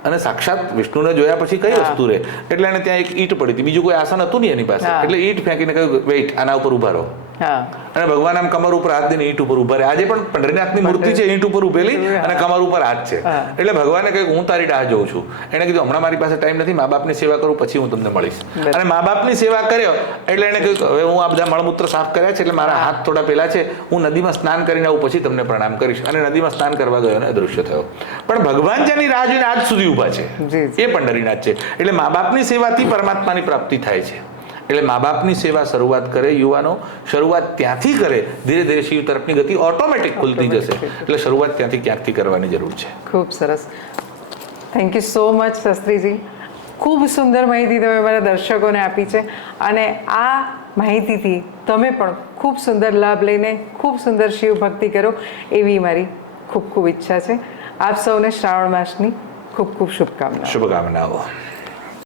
અને સાક્ષાત વિષ્ણુને જોયા પછી કઈ વસ્તુ રહે? એટલે એને ત્યાં એક ઈંટ પડી હતી, બીજું કોઈ આસન હતું નહીં એની પાસે. એટલે ઈંટ ફેંકીને કહ્યું વેઇટ, આના ઉપર ઉભા રહો. અને ભગવાન આમ કમર ઉપર હાથ દઈને ઈંટ ઉપર ઉભા રહે. આજે પણ પંઢરીનાથની મૂર્તિ છે ઈંટ ઉપર ઉભેલી અને કમર ઉપર હાથ છે. એટલે ભગવાને કહ્યું હું તારી રાહ જોઉં છું. એને કીધું હમણાં મારી પાસે ટાઈમ નથી, મા બાપની સેવા કરું પછી હું તમને મળીશ. અને મા બાપની સેવા કર્યો એટલે એને કહ્યું હવે હું આ બધા મળમૂત્ર સાફ કર્યા છે એટલે મારા હાથ થોડા પેલા છે, હું નદીમાં સ્નાન કરીને આવું પછી તમને પ્રણામ કરીશ. અને નદીમાં સ્નાન કરવા ગયો અને અદૃશ્ય થયો. પણ ભગવાન જેની રાહ જોઈને આજ સુધી ઉભા છે એ પંઢરીનાથ છે. એટલે મા બાપની સેવાથી પરમાત્માની પ્રાપ્તિ થાય છે. એટલે મા બાપની સેવા શરૂઆત કરે યુવાનો, શરૂઆત ત્યાંથી કરે, ધીરે ધીરે શિવ તરફની ગતિ ઓટોમેટિક ખુલતી જશે. એટલે શરૂઆત ત્યાંથી ક્યાંકથી કરવાની જરૂર છે. ખૂબ સરસ. Thank you so much Shastriji. ખૂબ સુંદર માહિતી તમે મારા દર્શકોને આપી છે, અને આ માહિતીથી તમે પણ ખૂબ સુંદર લાભ લઈને ખૂબ સુંદર શિવ ભક્તિ કરો એવી મારી ખૂબ ખૂબ ઈચ્છા છે. આપ સૌને શ્રાવણ માસની ખૂબ ખૂબ શુભકામનાઓ. શુભકામનાઓ.